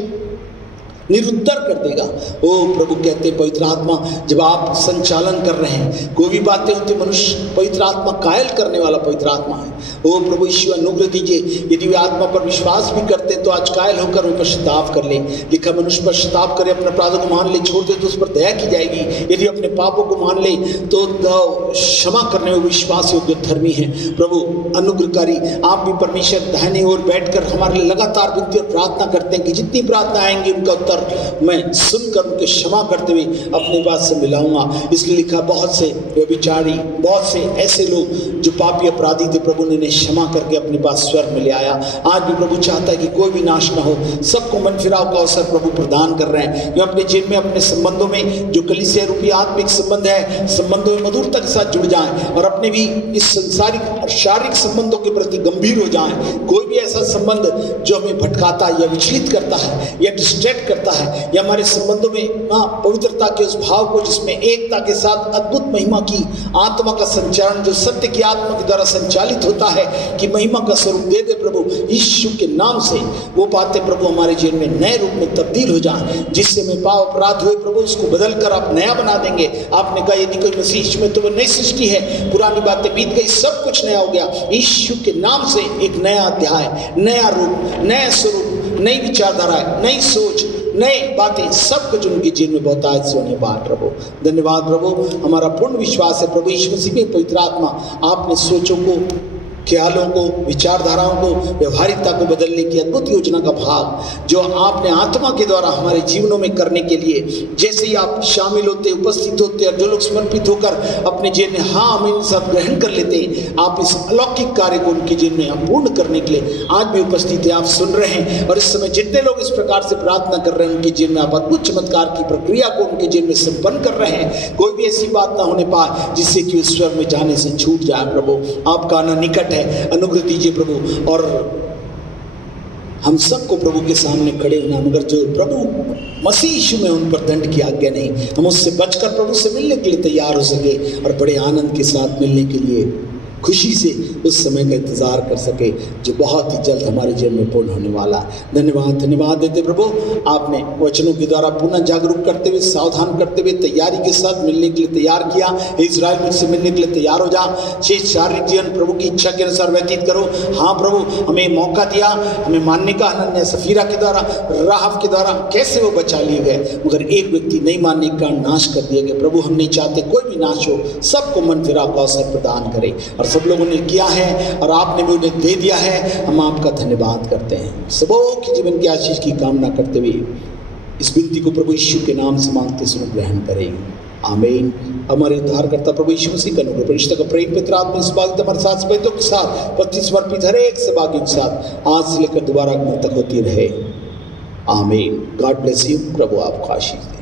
निरुत्तर कर देगा। ओ प्रभु कहते पवित्र आत्मा जब आप संचालन कर रहे हैं, कोई भी बातें होती मनुष्य पवित्र आत्मा कायल करने वाला पवित्र आत्मा है। ओ प्रभु यीशु अनुग्रह दीजिए, यदि वे आत्मा पर विश्वास भी करते हैं तो आज कायल होकर वो पश्चाताप कर ले। लिखा मनुष्य पश्चाताप करे, अपने अपराधों को मान ले, छोड़ दे तो उस पर दया की जाएगी। यदि अपने पापों को मान ले तो क्षमा करने में विश्वास योग्य धर्मी है। प्रभु अनुग्रहकारी आप भी परमेश्वर दाहिनी ओर बैठकर हमारे लिए लगातार विनती और प्रार्थना करते हैं कि जितनी प्रार्थना आएंगी उनका उत्तर मैं सुनकर उनके क्षमा करते हुए अपनी बात से मिलाऊंगा। इसलिए लिखा बहुत से व्यभिचारी, बहुत से ऐसे लोग जो पापी अपराधी थे, प्रभु ने क्षमा करके अपने पास स्वर्ग में ले आया। आज भी प्रभु चाहता है कि कोई भी नाश ना हो, सबको मन फिराव का अवसर प्रभु प्रदान कर रहे हैं। जो अपने जीवन में अपने संबंधों में जो कलीसिया रूपी आत्मिक संबंध है, संबंधों में मधुरता के साथ जुड़ जाएं और अपने भी इस संसारिक और शारीरिक संबंधों के प्रति गंभीर हो जाएं। कोई भी ऐसा संबंध जो हमें भटकाता है या विचलित करता है या डिस्ट्रैक्ट करता है या हमारे संबंधों में पवित्रता के उस भाव को जिसमें एकता के साथ अद्भुत महिमा की आत्मा का संचारण जो सत्य की आत्मा के द्वारा संचालित होता है कि महिमा का स्वरूप दे दे प्रभु यीशु के नाम से। वो बातें प्रभु हमारे जीवन में नए रूप में तब्दील हो जाएं, जिससे में पाप अपराध हुए प्रभु उसको बदल कर आप नया बना देंगे। आपने कहा यदि कोई मसीह में तो वो नई सृष्टि है, पुरानी बातें बीत गई, सब कुछ नया हो गया। यीशु के नाम से एक नया अध्याय, नया रूप, नया स्वरूप, नई विचारधारा, नई सोच, नई बातें सब कुछ उनके जीवन में बहुत आज से होने पाए प्रभु। धन्यवाद प्रभु, हमारा पूर्ण विश्वास है प्रभु यीशु मसीह में पवित्र आत्मा आपने सोचों को, ख्यालों को, विचारधाराओं को, व्यवहारिकता को बदलने की अद्भुत योजना का भाग जो आपने आत्मा के द्वारा हमारे जीवनों में करने के लिए, जैसे ही आप शामिल होते, उपस्थित होते और जो लोग समर्पित होकर अपने जीवन में हाँ हमें सब ग्रहण कर लेते, आप इस अलौकिक कार्य को उनके जीवन में पूर्ण करने के लिए आज भी उपस्थित है। आप सुन रहे हैं और इस समय जितने लोग इस प्रकार से प्रार्थना कर रहे हैं उनके जीवन में आप अद्भुत चमत्कार की प्रक्रिया को उनके जीवन में संपन्न कर रहे हैं। कोई भी ऐसी बात ना होने पाए जिससे कि उस स्वर्ग में जाने से छूट जाए। प्रभु आपका आना निकट है, अनुग्रह दीजिए प्रभु। और हम सबको प्रभु के सामने खड़े होना, मगर जो प्रभु मसीह यीशु में उन पर दंड की आज्ञा नहीं, हम उससे बचकर प्रभु से मिलने के लिए तैयार हो सके और बड़े आनंद के साथ मिलने के लिए खुशी से उस समय का इंतजार कर सके जो बहुत ही जल्द हमारे जीवन में पूर्ण होने वाला है। धन्यवाद देते प्रभु, आपने वचनों के द्वारा पुनः जागरूक करते हुए, सावधान करते हुए, तैयारी के साथ मिलने के लिए तैयार किया। इजराइल मुझसे मिलने के लिए तैयार हो जा, शेष शारीरिक जीवन प्रभु की इच्छा के अनुसार व्यतीत करो। हाँ प्रभु, हमें मौका दिया, हमें मानने का, हनन्याह सफीरा के द्वारा, राहब के द्वारा कैसे वो बचा लिए गए, मगर एक व्यक्ति नहीं मानने का नाश कर दिया गया। प्रभु हम नहीं चाहते कोई भी नाश हो, सबको मन फिराव का अवसर प्रदान करे और सब लोगों ने किया है और आपने भी उन्हें दे दिया है। हम आपका धन्यवाद करते हैं। सबों की जीवन की आशीष की कामना करते हुए इस विनती को प्रभु यीशु के नाम से मांगते सुनो ग्रहण करेंगे। आमीन। हमारे उद्धारकर्ता प्रभु यीशु मसीह का अनुग्रह, परिशुद्ध का प्रेम, पिता आत्मा इस हमारे साथ सभ्यता के साथ पति समर्पित हर एक सहभागी के साथ आज से लेकर दोबारा तक होती रहे। आमीन। God bless you. प्रभु आपको आशीष दे।